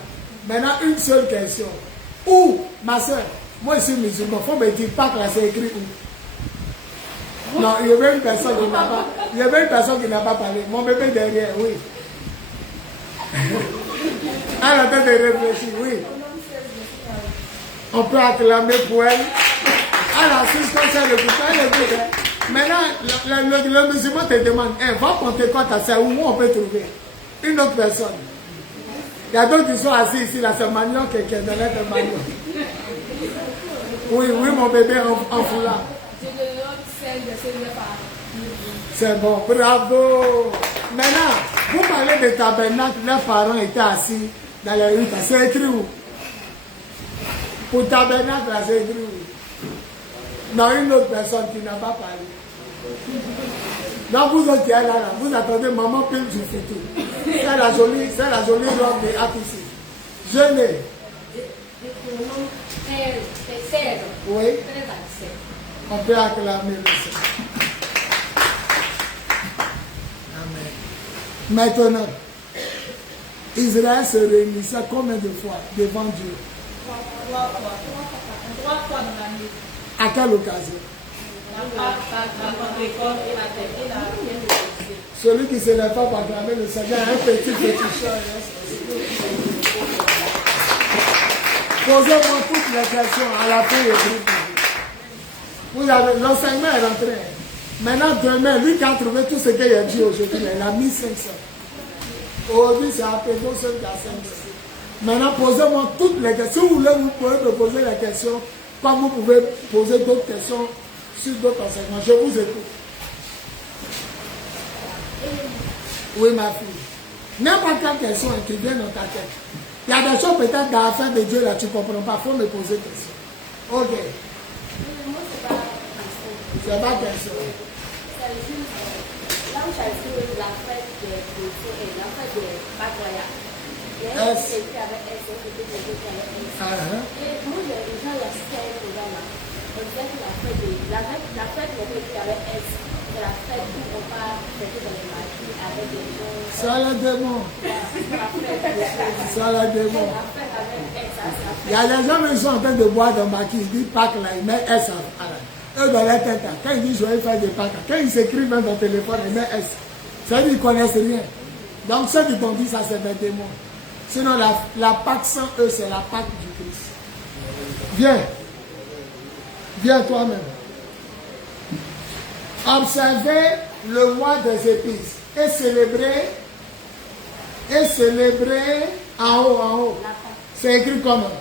Maintenant, une seule question. Où, ma soeur, moi je suis musulman, il faut me dire pas que là c'est écrit où. Non, il y avait une personne qui n'a pas. Il y avait une personne qui n'a pas parlé. Mon bébé derrière, oui. Elle a en train de réfléchir, oui. On peut acclamer pour elle. Elle assiste comme ça, le couteau, elle écoute. Maintenant, le musulman te demande, va compter quoi ta soeur, où on peut trouver une autre personne. Il y a d'autres qui sont assis ici, là, c'est Magnon qui est dans l'être Magnon. Oui, mon bébé en foulard. C'est bon, bravo. Maintenant, vous parlez de tabernacle, leurs parents étaient assis dans les rues, c'est écrit où? Pour tabernacle, c'est écrit où? Non, une autre personne qui n'a pas parlé. Donc vous autres qui êtes là, vous attendez maman pile du futur. C'est la jolie robe de Apisi. Jeûnez. Oui. On peut acclamer le Seigneur. Amen. Maintenant, Israël se réunissait combien de fois devant Dieu? 3 fois dans l'année. À quelle occasion? Celui qui se lève pas pour acclamer le Seigneur a un petit chat. Posez-moi toutes les questions à la fin du groupe. Vous avez l'enseignement est rentré. Maintenant, demain, lui qui a trouvé tout ce qu'il a dit aujourd'hui, il a mis 500. Aujourd'hui, c'est à peu près celui qui a 500. Maintenant, posez-moi toutes les questions. Si vous voulez, vous pouvez me poser la question, comme vous pouvez poser d'autres questions sur d'autres enseignements. Je vous écoute. Oui, ma fille. N'importe quelle question qui vient dans ta tête. Il y a des choses peut-être dans la fin de Dieu là, tu ne comprends pas. Il faut me poser des questions. Ok. C'est pas question. C'est juste là où j'ai vu la fête des chrétiens et la fête des Bagoya. Il y a une fête avec S, une fête avec S. Et moi, les gens, il y a ce programme là. On disait que la fête des chrétiens avec S, c'est la fête où on va fêter dans les maquis avec des gens. Ça la démon. Ça la démon. Il y a des gens qui sont en train de boire dans ma qui disent Pâques là, ils mettent S à la. Eux dans la tête, quand ils disent je vais faire des Pâques, quand ils s'écrivent même dans le téléphone, ils mettent S. Ça veut dire qu'ils ne connaissent rien. Donc ceux qui t'ont dit ça, c'est des démons. Sinon la Pâque sans eux, c'est la Pâque du Christ. Viens. Viens toi-même. Observez le mois des épices et célébrer en haut. C'est écrit comment?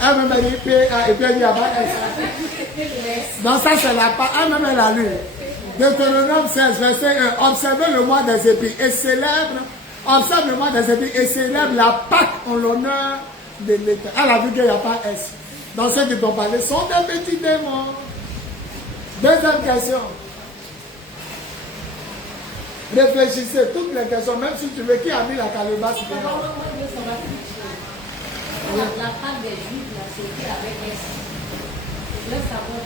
Elle m'a dit P.A. et puis elle dit S. Donc ça c'est la part. Elle m'a la lu. Deutéronome 16, verset 1. Observez le mois des épices et célèbre. Observe le mois des épices et célèbre la Pâque en l'honneur de l'État. Elle a vu qu'il n'y a pas S. Donc ceux qui t'ont parlé sont des petits démons. Deuxième question. Réfléchissez toutes les questions, même si tu veux, qui a mis la calebasse dedans? La Pâque des Juifs, là, c'est écrit avec S. Je veux savoir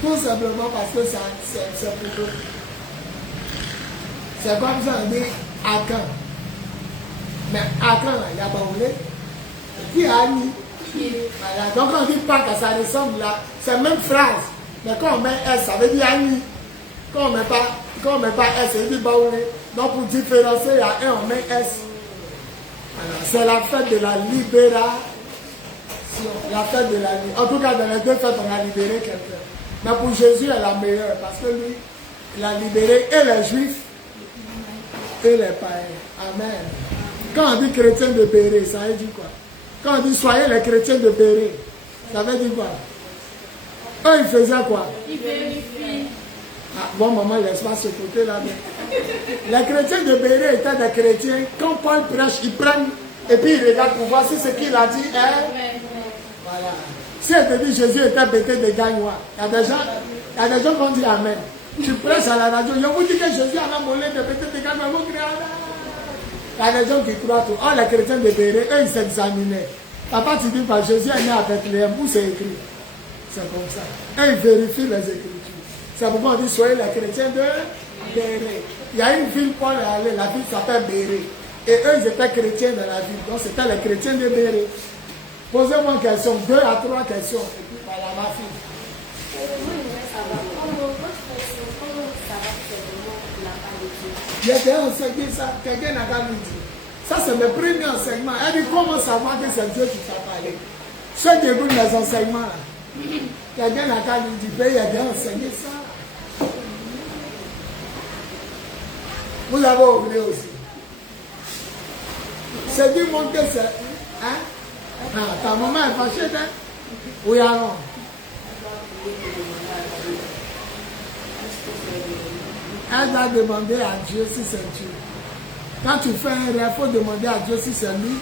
tout simplement parce que c'est pour eux. C'est comme ça, on dit Akan. Mais Akan, il y a Baoulé. Qui a mis? Voilà. Donc quand on dit Pâques, ça ressemble là. C'est la même phrase. Mais quand on met S, ça veut dire Annie. Quand on met pas, quand on met pas S, il dit Baoulé. Donc pour différencier, il y a un, on met S. C'est la fête de la libération. La fête de la libération. En tout cas, dans les deux fêtes, on a libéré quelqu'un. Mais pour Jésus, elle est la meilleure parce que lui, il a libéré et les juifs et les païens. Amen. Quand on dit chrétien de Béret, ça veut dire quoi? Quand on dit soyez les chrétiens de Béret, ça veut dire quoi? Eux, ils faisaient quoi? Ils vérifient. Ah, bon, maman, laisse-moi ce côté-là. Les chrétiens de Béret étaient des chrétiens. Quand Paul prêche, ils prennent et puis ils regardent pour voir si ce qu'il a dit est. Voilà. Si elle te dit Jésus était bêté de gagnois, il y a des gens qui vont dire Amen. Tu prêches à la radio, je vous dis que Jésus a volé de bêté de gagnois, vous criez il y a des gens qui croient tout. Oh, les chrétiens de Béret, eux, ils s'examinaient. Papa, tu dis pas Jésus est né à Bethléem, où c'est écrit? C'est comme ça. Et ils vérifient les Écritures. C'est pourquoi on dit soyez les chrétiens de Béret. Il y a une ville, Paul est allé, la ville s'appelle Béret. Et eux, ils étaient chrétiens dans la ville. Donc, c'était les chrétiens de Béret. Posez-moi une question, 2 à 3 questions. Et puis, voilà, ma fille. Moi, je voudrais savoir comment savoir que c'est vraiment la part de Dieu. J'ai déjà enseigné ça, quelqu'un n'a qu'à nous dire. Ça, c'est mes premiers enseignements. Elle dit comment savoir que c'est Dieu qui t'a parlé. Ceux qui écoutent mes enseignements là, quelqu'un n'a qu'à nous dire, il a déjà enseigné ça. Vous avez oublié aussi. C'est du monde que c'est. Hein? Ah, ta maman est fâchée, hein? Oui, alors. Elle va demander à Dieu si c'est Dieu. Quand tu fais un rêve, il faut demander à Dieu si c'est lui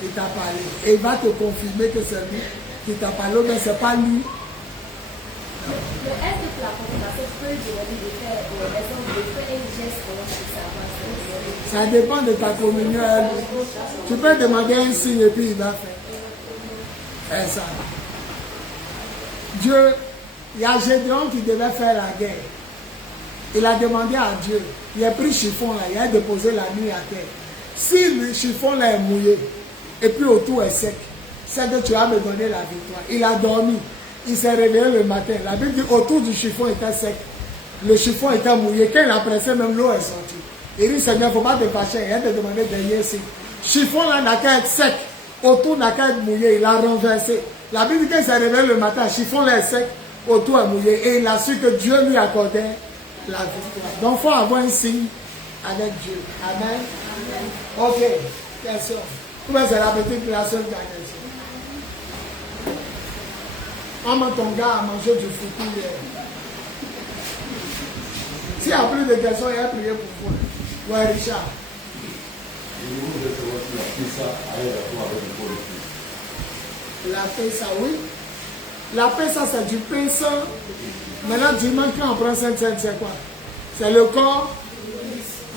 qui t'a parlé. Et il va te confirmer que c'est lui qui t'a parlé, mais ce n'est pas lui. Mais est-ce que la confirmation peut demander de faire un geste pour ça? Ça dépend de ta communion. Tu peux demander un signe et puis il va faire. Et ça. Dieu, il y a Gédéon qui devait faire la guerre. Il a demandé à Dieu. Il a pris chiffon là, il a déposé la nuit à terre. Si le chiffon là est mouillé et puis autour est sec, c'est que tu vas me donner la victoire. Il a dormi. Il s'est réveillé le matin. La Bible dit autour du chiffon était sec. Le chiffon était mouillé. Quand il a pressé, même l'eau est sortie. Il dit Seigneur, il ne faut pas te fâcher. Il a te demandé derrière ici. Chiffon là n'a qu'à être sec. Autour n'a qu'à être mouillé. Il a renversé. La Bible dit qu'il s'est réveillé le matin. Chiffon là est sec. Autour est mouillé. Et il a su que Dieu lui accordait la victoire. Donc il faut avoir un signe avec Dieu. Amen. Amen. Ok. Question. Comment c'est la petite création de la question? Maman, ton gars a mangé du foutu hier. S'il n'y a plus de questions, il a prié pour vous. Ouais, Richard. La paix, oui. La paix, ça, c'est du pain sain. Maintenant, dimanche, quand on prend Sainte-Sainte, c'est quoi? C'est le corps.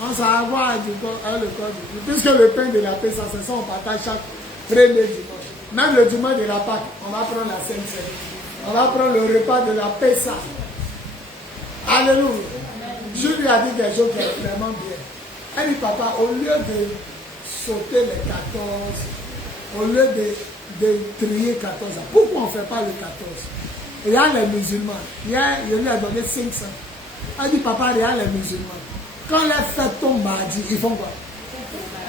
On ça va avoir du corps, le corps du Christ. Puisque le pain de la paix, ça, c'est ça, on partage chaque premier dimanche. Même le dimanche de la Pâque, on va prendre la Sainte-Sainte. On va prendre le repas de la paix, ça. Alléluia. Je lui ai dit des choses qui est vraiment bien. Elle dit, papa, au lieu de sauter les 14, au lieu de trier 14, pourquoi on ne fait pas le 14? Il y a les musulmans. Hier, je lui ai donné 500. Elle dit, papa, il y a les musulmans. Quand les fêtes tombent mardi, ils font quoi?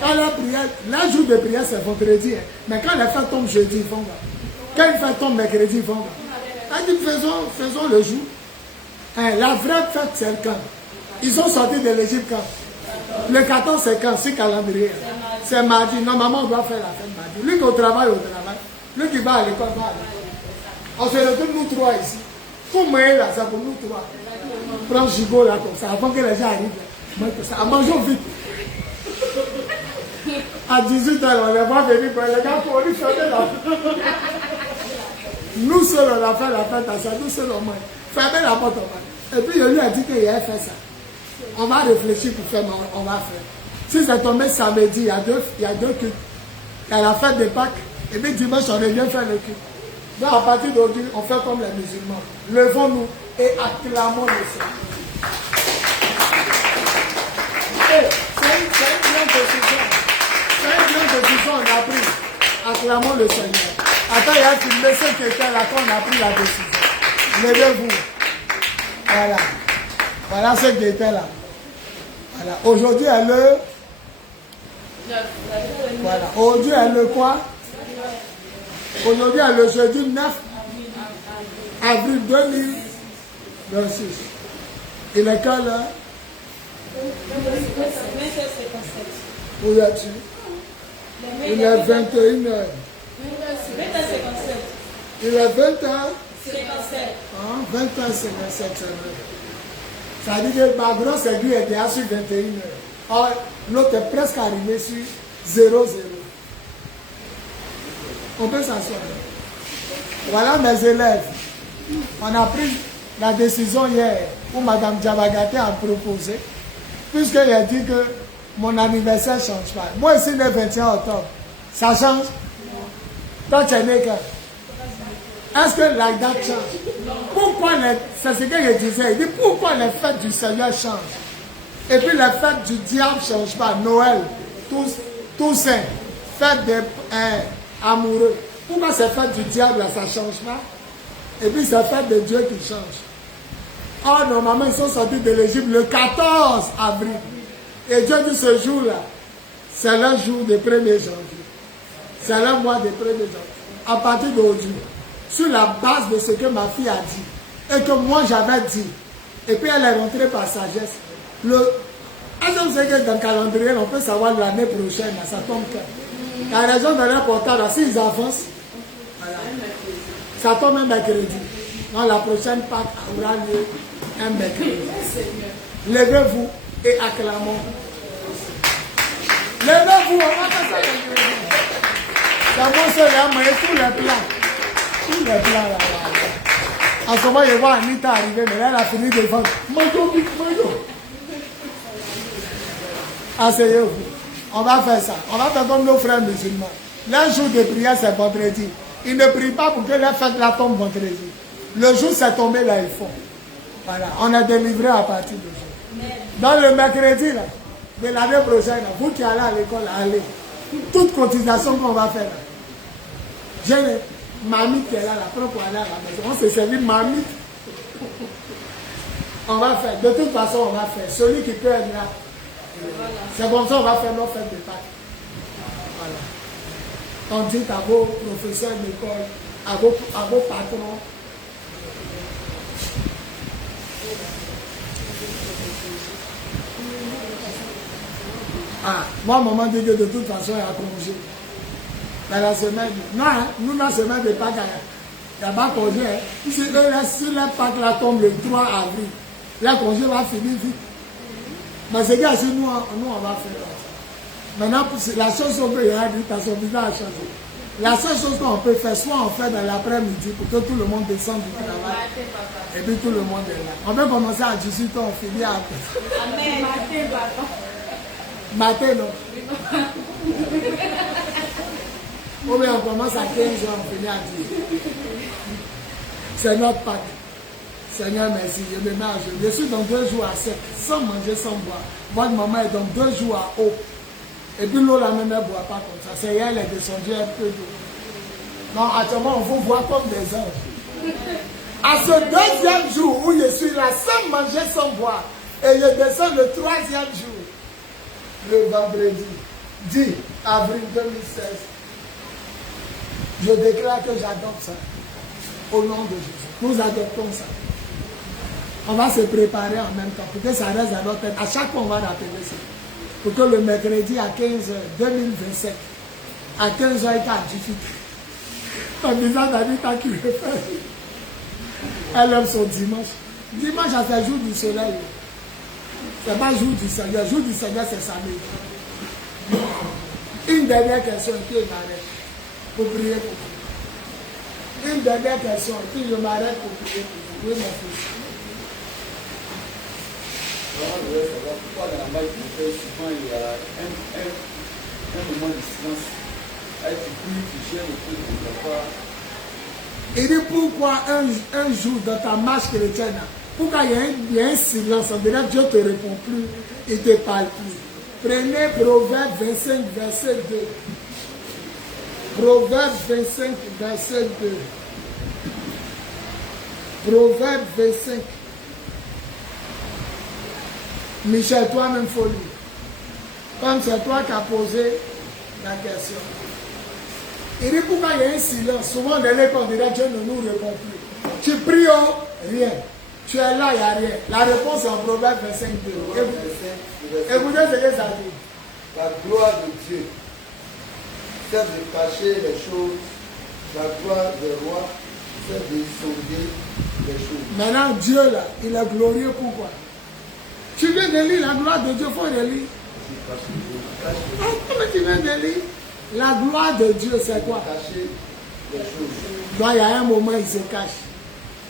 Quand les prières, les jours de prière, c'est vendredi. Hein. Mais quand les fêtes tombent jeudi, ils font quoi? Quand les fêtes tombent mercredi, ils font quoi? Elle dit, faisons le jour. Hein, la vraie fête, c'est quand? Ils sont sortis de l'Égypte quand? Le 14, c'est quand? C'est calendrier. C'est mardi. Normalement, on doit faire la fête mardi. Lui qui au travail, lui qui va à l'école, va à l'école. On se retrouve nous trois ici. Comme moi, là, c'est pour nous trois. Prends gigot là comme ça, avant que les gens arrivent. Mangeons vite. À 18h, on les va venir pour les gars pour nous fermer la fête. Nous seuls, on a fait la fête à ça. Nous seuls, au moins. Fermez la porte au moins. Et puis, je lui ai dit qu'il a fait ça. On va réfléchir pour faire, on va faire. Si c'est tombé samedi, il y a deux cultes. Il y a la fête de Pâques. Et puis dimanche, on revient faire le culte. Donc à partir d'aujourd'hui, on fait comme les musulmans. Levons-nous et acclamons le Seigneur. C'est une grande décision. C'est une grande décision, on a pris. Acclamons le Seigneur. Attends, il y a filmé ce quelqu'un là quand on a pris la décision. Levez-vous. Voilà. Voilà ce qui était là. Voilà. Aujourd'hui est le... Voilà. Aujourd'hui est le quoi? Aujourd'hui est le jeudi 9 avril 2026. Il est quelle heure? Où es-tu? Il est 21h. Il est 20h. 20h57. Ça veut dire que ma grosse aiguille est déjà sur 21h. Or, l'autre est presque arrivé sur 0,0. On peut s'asseoir. Voilà mes élèves. On a pris la décision hier où Mme Diabagate a proposé, puisqu'elle a dit que mon anniversaire ne change pas. Moi ici le 21 octobre, ça change? Toi tu es né quand? Est-ce que la date change? Pourquoi c'est ce que je disais, il dit pourquoi les fêtes du Seigneur changent? Et puis les fêtes du diable ne changent pas. Noël, Toussaint, fête des amoureux. Pourquoi ces fêtes du diable là, ça ne change pas? Et puis c'est fête de Dieu qui change. Or, normalement, ils sont sortis de l'Égypte le 14 avril. Et Dieu dit ce jour-là, c'est le jour du 1er janvier. C'est le mois du 1er janvier. À partir d'aujourd'hui, sur la base de ce que ma fille a dit, et que moi j'avais dit, et puis elle est rentrée par sagesse. Est-ce que vous savez que dans le calendrier, on peut savoir l'année prochaine, ça tombe quand? La raison de leur portable, s'ils avancent, voilà, ça tombe un mercredi. Donc la prochaine Pâques aura lieu un mercredi. Levez-vous et acclamons. Levez-vous, on va faire ça mercredi. C'est bon, c'est là, mais tous les plans. Tous les plans là. En ce moment, je vois Anita arriver, mais là, elle a fini de vendre. Maillot. Asseyez-vous. On va faire ça. On va faire comme nos frères musulmans. Leur jour de prière, c'est vendredi. Ils ne prient pas pour que leur fête la tombe vendredi. Le jour c'est tombé là, ils font. Voilà. On est délivré à partir de jour. Dans le mercredi, là, de l'année prochaine, là, vous qui allez à l'école, allez. Toute cotisation qu'on va faire là. J'ai mamie qui est là, la propre aller à la maison. On s'est servi mamie. On va faire. De toute façon, on va faire. Celui qui peut être là. C'est comme ça on va faire nos fêtes de Pâques. Voilà. On dit à vos professeurs d'école, à vos patrons. Ah, moi, maman dit que de toute façon, il y a congé. Dans la semaine, non, hein, nous, la semaine de Pâques, il n'y a pas congé. Hein. Si la Pâques là tombe le 3 avril, le congé va finir vite. Mais c'est que si nous, on va faire ça. Maintenant, la chose qu'on peut faire, son visage a changé. La seule chose qu'on peut faire, soit on fait dans l'après-midi pour que tout le monde descende du travail. Et puis tout le monde est là. On peut commencer à 18h, on finit à... Amen. Matin, non. Ou bien on commence à 15h, on finit à 10h. C'est notre Pâques. Seigneur, merci, je me mets à jeûner. Je suis dans 2 jours à sec, sans manger, sans boire. Votre maman est dans 2 jours à eau. Et puis l'eau, la même, elle ne boit pas comme ça. C'est hier, elle est descendue un peu d'eau. Non, actuellement, on vous voit comme des anges. À ce 2e jour où je suis là, sans manger, sans boire, et je descends le 3e jour, le vendredi 10 avril 2016, je déclare que j'adopte ça. Au nom de Jésus. Nous adoptons ça. On va se préparer en même temps pour que ça reste à notre tête. À chaque fois, on va rappeler ça. Pour que le mercredi à 15h, 2027, à 15h, il t'a difficile. En disant Anita qui le fait. Elle aime son dimanche. Dimanche, c'est le jour du soleil. C'est pas le jour du Seigneur. Le jour du Seigneur, c'est samedi. Une dernière question et puis je m'arrête. Pour prier pour vous. Une dernière question et puis je m'arrête pour prier pour vous. Oui, mon fils. Pourquoi dans la Bible, souvent il y a un moment de silence. Tu pries, tu cherches le truc, tu ne vois pas. Il dit pourquoi un jour dans ta marche chrétienne, pourquoi il y a un silence, on dirait que Dieu ne te répond plus, il ne te parle plus. Prenez Proverbe 25, verset 2. Proverbe 25, verset 2. Proverbe 25. Michel, toi-même, faut lire. Comme c'est toi qui as posé la question. Il dit pourquoi il y a un silence. Souvent, les gens dirait Dieu ne nous répond plus. Tu pries, rien. Tu es là, il n'y a rien. La réponse est en Proverbe 25, 2. Écoutez ce que ça dit. La gloire de Dieu, c'est de cacher les choses. La gloire des rois, c'est de sonder les choses. Maintenant, Dieu, là, il est glorieux. Pourquoi? Tu viens de lire la gloire de Dieu, il faut relire. Comment tu viens de lire? La gloire de Dieu, c'est quoi? Cacher les choses. Donc, il y a un moment, il se cache.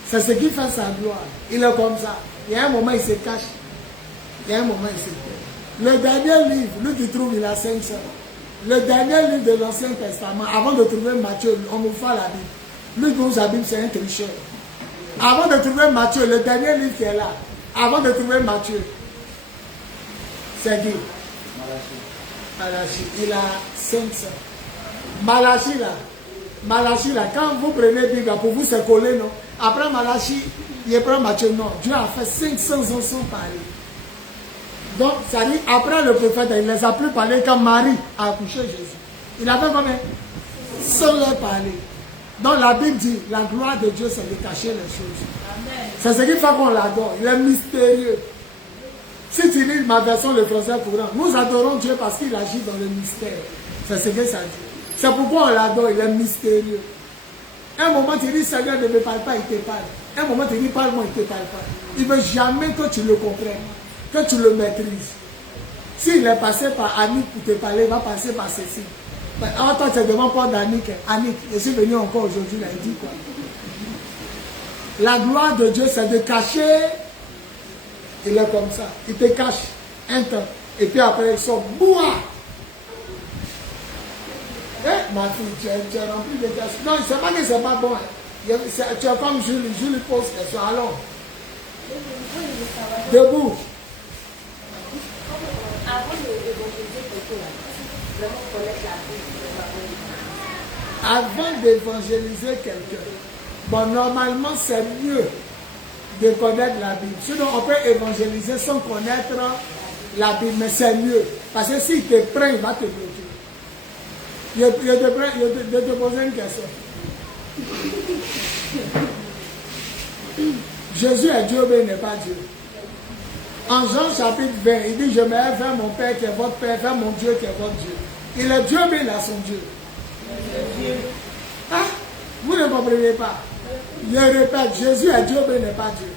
C'est ce qui fait sa gloire. Il est comme ça. Il y a un moment, il se cache. Il y a un moment, il se cache. Le dernier livre, lui qui trouve, il a 5 sœurs. Le dernier livre de l'Ancien Testament, avant de trouver Matthieu, on nous fait la Bible. Lui qui trouve sa Bible, c'est un tricheur. Avant de trouver Matthieu, le dernier livre qui est là, avant de trouver Matthieu, c'est qui? Malachi. Il a 5 sœurs. Malachi là, quand vous prenez Bible, pour vous c'est collé, non? Après Malachi, il prend Matthieu, non. Dieu a fait 500 ans sans parler. Donc, ça dit, après le prophète, il ne les a plus parlé quand Marie a accouché Jésus. Il avait combien? Sans leur parler. Donc, la Bible dit, la gloire de Dieu, c'est de cacher les choses. C'est ce qui fait qu'on l'adore. Il est mystérieux. Si tu lis ma version, le français courant, nous adorons Dieu parce qu'il agit dans le mystère. C'est ce que ça dit. C'est pourquoi on l'adore, il est mystérieux. Un moment, tu dis, Seigneur ne me parle pas, il te parle. Un moment, tu dis, parle-moi, il ne te parle pas. Il ne veut jamais que tu le comprennes, que tu le maîtrises. S'il est passé par Annick pour te parler, il va passer par Cécile. Alors, toi, tu es devant Paul d'Annick. Annick, je suis venu encore aujourd'hui, là, il dit quoi? La gloire de Dieu, c'est de cacher. Il est comme ça. Il te cache un temps. Et puis après, il sort. Boua! Eh, ma fille, tu es rempli de questions. Non, c'est pas que c'est pas bon. Tu es comme Julie. Julie pose question. Allons. Debout. Avant de évangéliser quelqu'un, vraiment connaître la Bible. Avant d'évangéliser quelqu'un, bon, normalement, c'est mieux de connaître la Bible. Sinon, on peut évangéliser sans connaître la Bible, mais c'est mieux. Parce que s'il te prend, il va te bloquer. Je te poser une question. Jésus est Dieu, mais il n'est pas Dieu. En Jean chapitre 20, il dit, je me lève vers mon Père qui est votre Père, vers mon Dieu qui est votre Dieu. Il est Dieu, mais il a son Dieu. Ah, vous ne comprenez pas. Je répète, Jésus est Dieu, mais il n'est pas Dieu.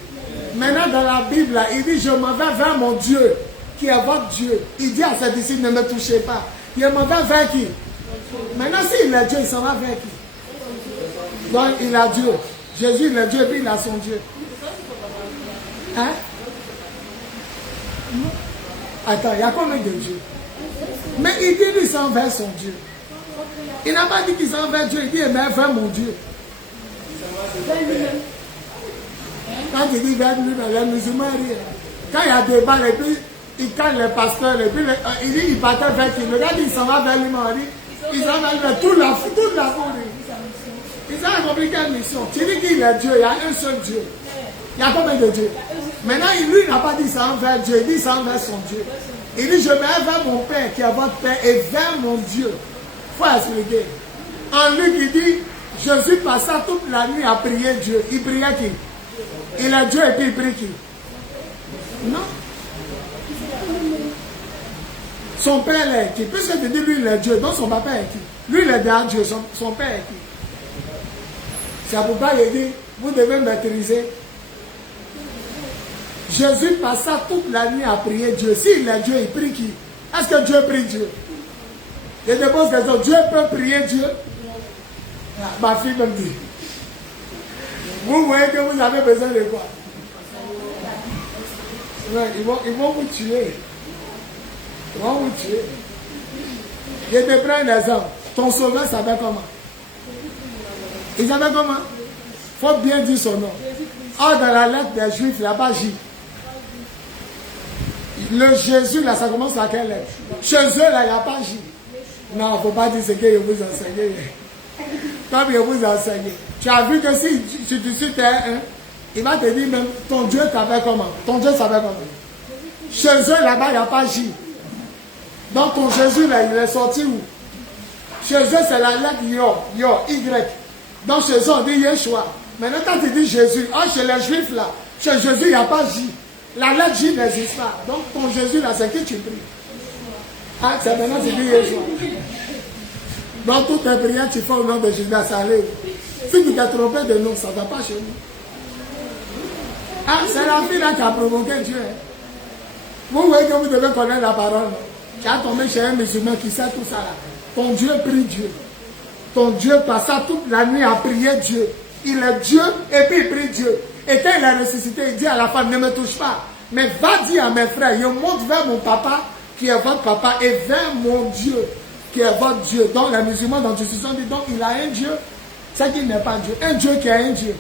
Maintenant, dans la Bible, là, il dit, je m'en vais vers mon Dieu, qui est votre Dieu. Il dit à ses disciples, ne me touchez pas. Il m'en va vers qui? Maintenant, s'il est Dieu, il s'en va vers qui? Donc, il a Dieu. Jésus, il est Dieu, puis il a son Dieu. Hein? Attends, il y a combien de dieux? Mais il dit qu'il s'en va vers son Dieu. Il n'a pas dit qu'il s'en va vers Dieu, il dit, mais vers mon Dieu. Quand il dit vers lui, les musulmans rient. Quand il y a des balles, et puis il calme les pasteurs, et puis il dit, il partait vers qui? Le gars dit, il s'en va vers lui, il s'en va vers toute la foule. Ils ont accompli quelle mission? Tu dis qu'il est Dieu, il y a un seul Dieu. Il y a combien de dieux? Maintenant, lui, il n'a pas dit ça envers Dieu, il dit ça envers son Dieu. Il dit, je vais vers mon Père qui est votre Père et vers mon Dieu. Il faut expliquer. En Luc, il dit, Jésus passa toute la nuit à prier Dieu. Il priait qui? Il est Dieu et puis il prie qui? Non. Son père est qui? Puisque tu dis lui il est Dieu, donc son papa est qui? Lui il est derrière Dieu, son père est qui? C'est pourquoi il dit, vous devez maîtriser. Jésus passa toute la nuit à prier Dieu. S'il est Dieu, il prie qui? Est-ce que Dieu prie Dieu? Je te pose question, Dieu peut prier Dieu? Ma fille me dit. Vous voyez que vous avez besoin de quoi? Ils vont vous tuer. Ils vont vous tuer. Je te prends un exemple. Ton sauveur s'appelle comment? Il s'appelle comment? Il faut bien dire son nom. Or, dans la lettre des Juifs, il n'y a pas J. Le Jésus, là, ça commence à quelle lettre? Chez eux, là, il n'y a pas J. Non, il ne faut pas dire ce que je vous enseigne. Comme je vous enseigne. Tu as vu que si tu suis un, il va te dire même, ton Dieu t'appelle comment? Ton Dieu s'appelle comment? Chez eux, là-bas, il n'y a pas J. Donc ton Jésus, là, il est sorti où? Chez eux, c'est la lettre Y. Donc chez eux, on dit Yeshua. Maintenant, quand tu dis Jésus, chez les Juifs, là, chez Jésus, il n'y a pas J. La lettre J n'existe pas. Donc ton Jésus, là, c'est qui tu pries? C'est maintenant tu dis Yeshua. Dans toutes tes prières, tu fais au nom de Jésus, ça allait. Si tu t'es trompé de nom, ça ne va pas chez nous. C'est la fille là qui a provoqué Dieu. Vous voyez que vous devez connaître la parole. Tu as tombé chez un musulman qui sait tout ça là. Ton Dieu prie Dieu. Ton Dieu passa toute la nuit à prier Dieu. Il est Dieu et puis il prie Dieu. Et quand il a ressuscité, il dit à la femme, ne me touche pas. Mais va dire à mes frères, je monte vers mon papa qui est votre papa et vers mon Dieu qui est votre Dieu. Donc les musulmans dans Jésus ont dit, donc il a un Dieu, c'est qu'il n'est pas Dieu. Un Dieu qui a un Dieu.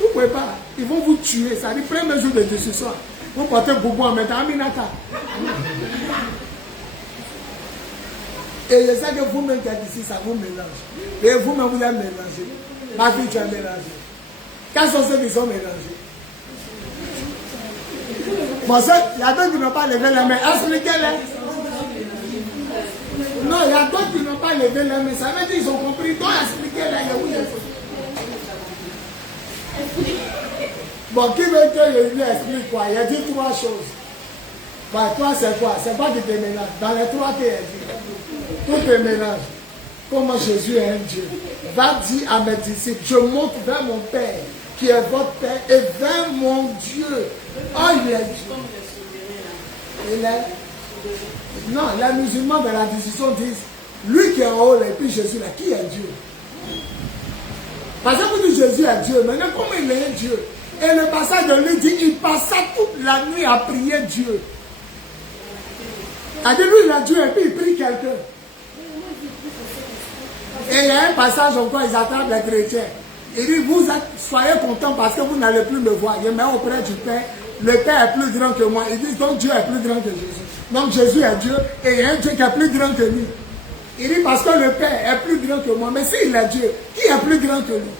Vous ne pouvez pas. Ils vont vous tuer. Ça dit, premier jour de ce soir. Vous portez beaucoup en mettant Aminata. Et je sais que vous-même qui êtes ici, ça vous mélange. Et vous-même, vous êtes mélangé. Ma fille, tu es mélangé. Quels sont ceux qui sont mélangés? Bon, il y a d'autres qui n'ont pas levé les mains. Expliquez-les. Non, il y a d'autres qui n'ont pas levé les mains. Ça veut dire qu'ils ont compris. Donc, expliquez-les. Bon, qui veut que je lui explique quoi? Il a dit trois choses. Bah, toi, c'est quoi? C'est pas que tu te mélanges. Dans les trois qu'il a dit, tout te mélange. Comment Jésus est un Dieu. Va dire à mes disciples, je monte vers mon Père, qui est votre Père, et vers mon Dieu. Oh, il est Dieu. Il est... Non, les musulmans de la décision disent, lui qui est en haut, et puis Jésus là, qui est Dieu? Parce que vous dites Jésus est Dieu, maintenant comment il est Dieu? Et le passage de lui dit, il passa toute la nuit à prier Dieu. Il a dit, lui il est Dieu, et puis il prie quelqu'un. Et il y a un passage encore, ils attrapent les chrétiens. Il dit, soyez contents parce que vous n'allez plus me voir. Je mets auprès du Père. Le Père est plus grand que moi. Il dit, donc Dieu est plus grand que Jésus. Donc Jésus est Dieu et il y a un Dieu qui est plus grand que lui. Il dit, parce que le Père est plus grand que moi. Mais s'il est Dieu, qui est plus grand que lui?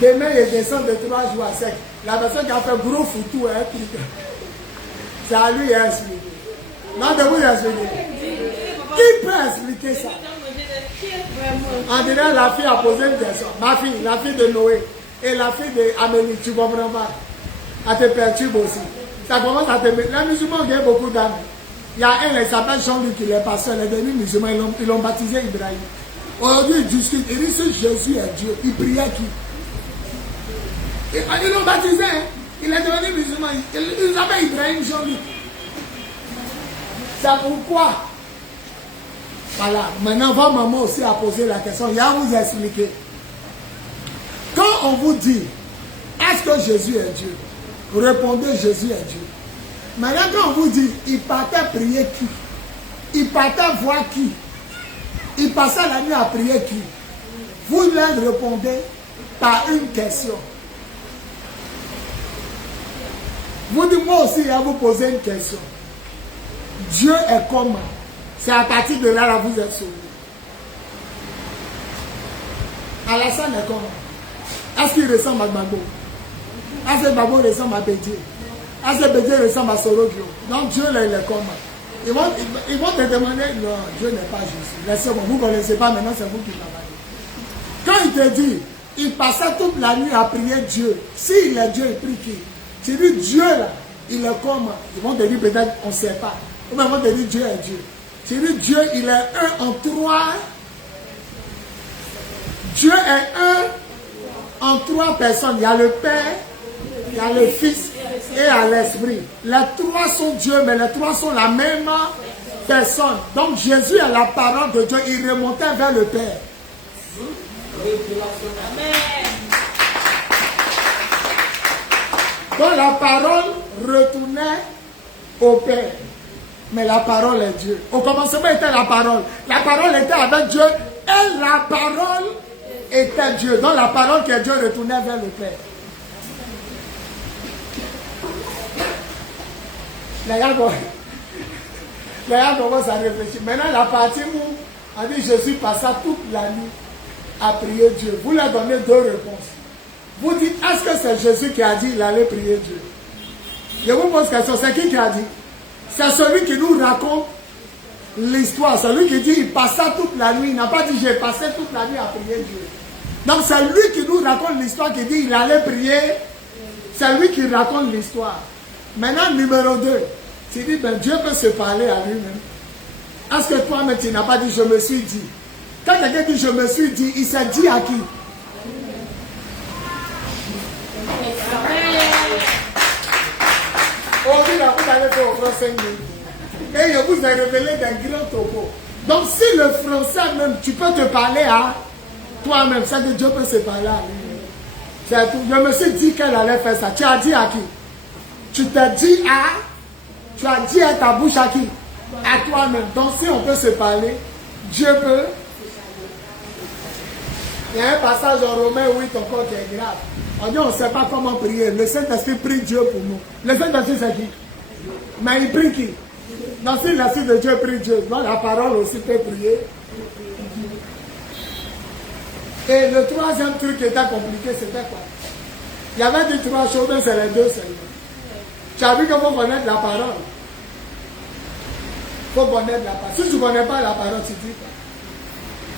Demain, il descend de 3 jours à sec. La personne qui a fait gros foutu est expliqué. C'est à lui à expliquer. Non, de vous expliquer. Qui peut expliquer ça? En disant, la fille a posé une question. Ma fille, la fille de Noé et la fille d'Amélie, tu comprends pas? Elle te perturbe aussi. Ça commence à te mettre. Les musulmans ont beaucoup d'âmes. Il y a un, il s'appelle Jean-Luc, il est pasteur. Les derniers musulmans, ils l'ont baptisé Ibrahim. Aujourd'hui, il discute. Il dit, si Jésus est Dieu, il priait qui? Ils l'ont baptisé. Hein? Il est devenu musulman. Il s'appelle Ibrahim Jean-Luc. C'est pourquoi. Voilà. Maintenant, votre maman aussi a posé la question. Il a vous expliqué. Quand on vous dit, est-ce que Jésus est Dieu? Vous répondez, Jésus est Dieu. Maintenant, quand on vous dit, il partait prier qui? Il partait voir qui? Il passait la nuit à prier qui? Vous leur répondez par une question. Vous dites, moi aussi, je vais vous poser une question. Dieu est comment? C'est à partir de là, vous êtes sauvé. Alassane est comment? Est-ce qu'il ressemble à Babo? Est-ce que Babo ressemble à Bédier? Est-ce que Bédier ressemble à Sorogio? Donc Dieu, là, il est comment? Ils vont te demander, non, Dieu n'est pas Jésus. Laissez-moi, vous ne connaissez pas, maintenant c'est vous qui travaillez. Quand il te dit, il passait toute la nuit à prier Dieu. S'il est Dieu, il prie qui? Tu dis Dieu là, il est comment? Ils vont te dire peut-être, on ne sait pas. Ou bien ils vont te dire Dieu est Dieu. Tu dis Dieu, il est un en trois. Dieu est un en trois personnes. Il y a le Père, il y a le Fils et il y a l'Esprit. Les trois sont Dieu, mais les trois sont la même personne. Donc Jésus est la parole de Dieu. Il remontait vers le Père. Amen. Donc la parole retournait au Père. Mais la parole est Dieu. Au commencement était la parole. La parole était avec Dieu. Et la parole était Dieu. Donc la parole qui est Dieu retournait vers le Père. Les gars commencent à réfléchir. Maintenant la partie où on dit Jésus passa toute la nuit à prier Dieu. Vous leur donnez deux réponses. Vous dites, est-ce que c'est Jésus qui a dit qu'il allait prier Dieu? Je vous pose question, c'est qui a dit? C'est celui qui nous raconte l'histoire. Celui qui dit, il passa toute la nuit. Il n'a pas dit, j'ai passé toute la nuit à prier Dieu. Donc c'est lui qui nous raconte l'histoire, qui dit, il allait prier. C'est lui qui raconte l'histoire. Maintenant, numéro 2, tu dis, ben Dieu peut se parler à lui-même. Est-ce que toi-même, tu n'as pas dit, je me suis dit? Quand quelqu'un dit, je me suis dit, il s'est dit à qui? Aujourd'hui, vous allez faire au français. Et je vous ai révélé des grands topos. Donc, si le français même, tu peux te parler à toi-même, c'est que Dieu peut se parler à lui-même. C'est tout. Je me suis dit qu'elle allait faire ça. Tu as dit à qui? Tu t'es dit à... Tu as dit à ta bouche à qui? À toi-même. Donc, si on peut se parler, Dieu peut... Il y a un passage en Romains 8 encore qui est grave. On dit on ne sait pas comment prier. Le Saint-Esprit prie Dieu pour nous. Le Saint-Esprit c'est qui? Mais il prie qui? Donc si l'Esprit de Dieu prie Dieu, donc la parole aussi peut prier. Et le troisième truc qui était compliqué, c'était quoi? Il y avait dit 3 choses, mais c'est les 2 seulement. Tu as vu qu'il faut connaître la parole. Il faut connaître la parole. Si tu ne connais pas la parole, tu dis pas.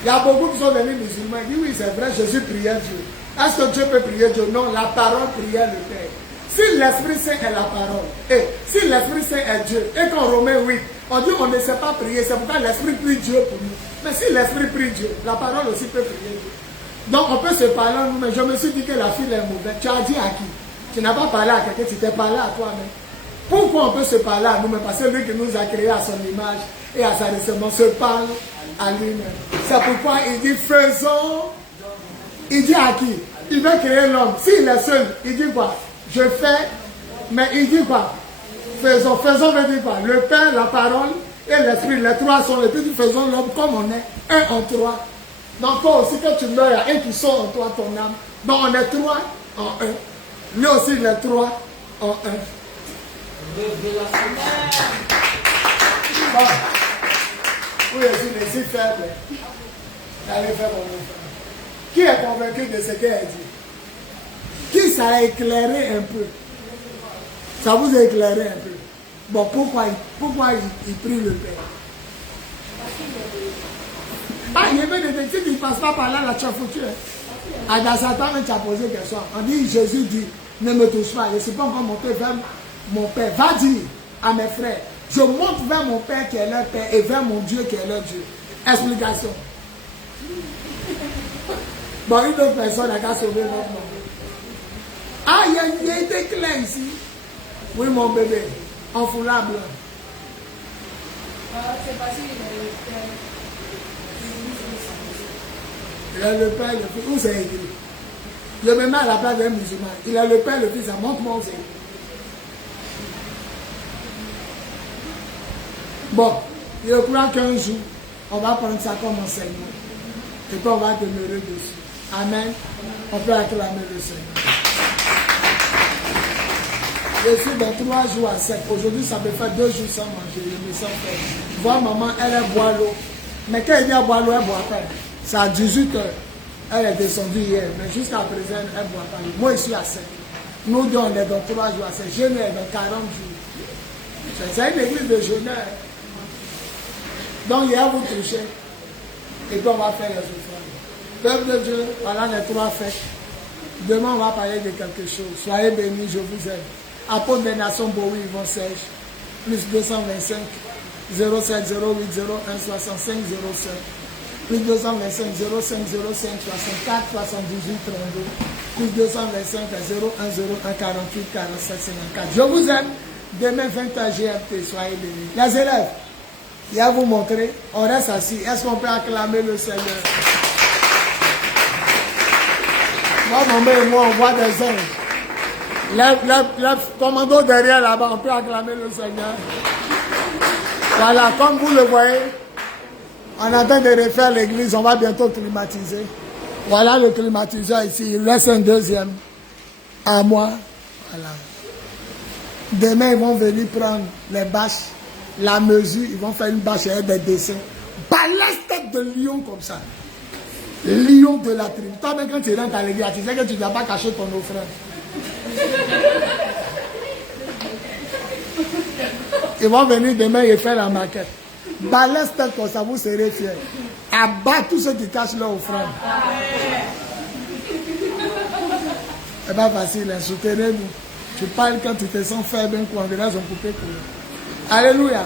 Il y a beaucoup qui sont venus musulmans. Ils disent oui, c'est vrai, Jésus priait Dieu. Est-ce que Dieu peut prier Dieu? Non, la parole priait le Père. Si l'Esprit Saint est la parole, et si l'Esprit Saint est Dieu, et qu'en Romains 8, on dit on ne sait pas prier, c'est pourquoi l'Esprit prie Dieu pour nous. Mais si l'Esprit prie Dieu, la parole aussi peut prier Dieu. Donc on peut se parler à nous, mais je me suis dit que la fille est mauvaise. Tu as dit à qui? Tu n'as pas parlé à quelqu'un, tu t'es parlé à toi-même. Pourquoi on peut se parler à nous-mêmes? Parce que lui qui nous a créés à son image et à sa ressemblance se parle à lui-même. C'est pourquoi il dit faisons. Il dit à qui? Il veut créer l'homme. S'il est seul, il dit quoi? Je fais. Mais il dit quoi? Faisons. Faisons veut dire quoi? Le Père, la parole et l'Esprit. Les 3 sont les petits. Faisons l'homme comme on est. 1 en 3. Donc toi aussi, quand tu meurs, il y a un qui sort en toi, ton âme. Donc on est 3 en 1. Lui aussi, il est 3 en 1. Bon. Oui, je suis faible. Allez faire mon enfant. Qui est convaincu de ce qu'elle a dit? Qui ça a éclairé un peu? Ça vous a éclairé un peu? Bon, pourquoi il prie le Père? Ah, il y avait des petits qui ne passent pas par là, la tu as foutu. À Satan, tu as posé question. On dit, Jésus dit, ne me touche pas. Je ne suis pas encore monté vers mon Père. Va dire à mes frères, je monte vers mon Père qui est leur Père et vers mon Dieu qui est leur Dieu. Explication. Bon, une autre personne a qu'à sauver notre nom. Ah, il y a été clair ici. Oui, mon bébé, en foulard blanc. C'est parce qu'il Il a le Père, le Fils. Où c'est écrit? Je me mets à la place d'un musulman. Il a le Père, le Fils. Montre-moi où c'est écrit. Bon, je crois qu'un jour, on va prendre ça comme enseignement. Et puis on va demeurer dessus. Amen. On peut acclamer le Seigneur. Je suis dans 3 jours à 7. Aujourd'hui, ça me fait 2 jours sans manger. Je me sens faible. Je vois maman, elle boit l'eau. Mais quand elle vient boire l'eau, elle ne boit pas. C'est à 18 heures. Elle est descendue hier. Mais jusqu'à présent, elle ne boit pas l'eau. Moi, je suis à 7. Nous deux, on est dans 3 jours à 7. Jeûne est dans 40 jours. C'est une église de jeûneurs. Donc, hier, vous touchez. Et puis, on va faire les offrandes. Peuple de Dieu, voilà les 3 fêtes. Demain, on va parler de quelque chose. Soyez bénis, je vous aime. Apôtre des Nations, Bowie, Yvon Serge. Plus 225 07 08 01 65 05. Plus 225 05 05 64 78 32. Plus 225 01 01 48 47 54. Je vous aime. Demain, 20h GMT. Soyez bénis. Les élèves, il y a vous montrer. On reste assis. Est-ce qu'on peut acclamer le Seigneur? Moi, maman et moi, on voit des anges. Les commandos derrière là-bas, on peut acclamer le Seigneur. Voilà, comme vous le voyez, on est en train de refaire l'église, on va bientôt climatiser. Voilà le climatiseur ici, il reste un deuxième à moi. Voilà. Demain, ils vont venir prendre les bâches, la mesure, ils vont faire une bâche avec des dessins. Balèze tête de lion comme ça. Lion de la tribu. Toi-même, quand tu rentres à l'église, tu sais que tu ne dois pas cacher ton offrande. Ils vont venir demain et faire la maquette. Balèze tête comme ça, vous serez fiers. Abat tous ceux qui cachent leur offrande. C'est pas facile, soutenez-nous. Tu parles quand tu te sens faible, un coup, on verra son coupé pour eux. Alléluia.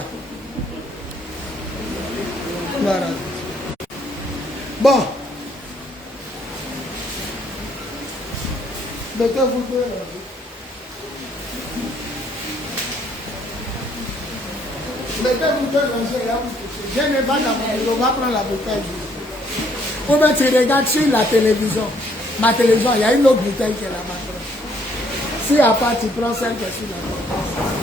Voilà. Bon. Mettez-vous deux. Mettez-vous deux rangées là. Je ne vais pas dans mon bureau, on va prendre la bouteille. Ou bien tu regardes sur la télévision. Ma télévision, il y a une autre bouteille qui est là-bas. Si à part, tu prends celle qui est sur la table.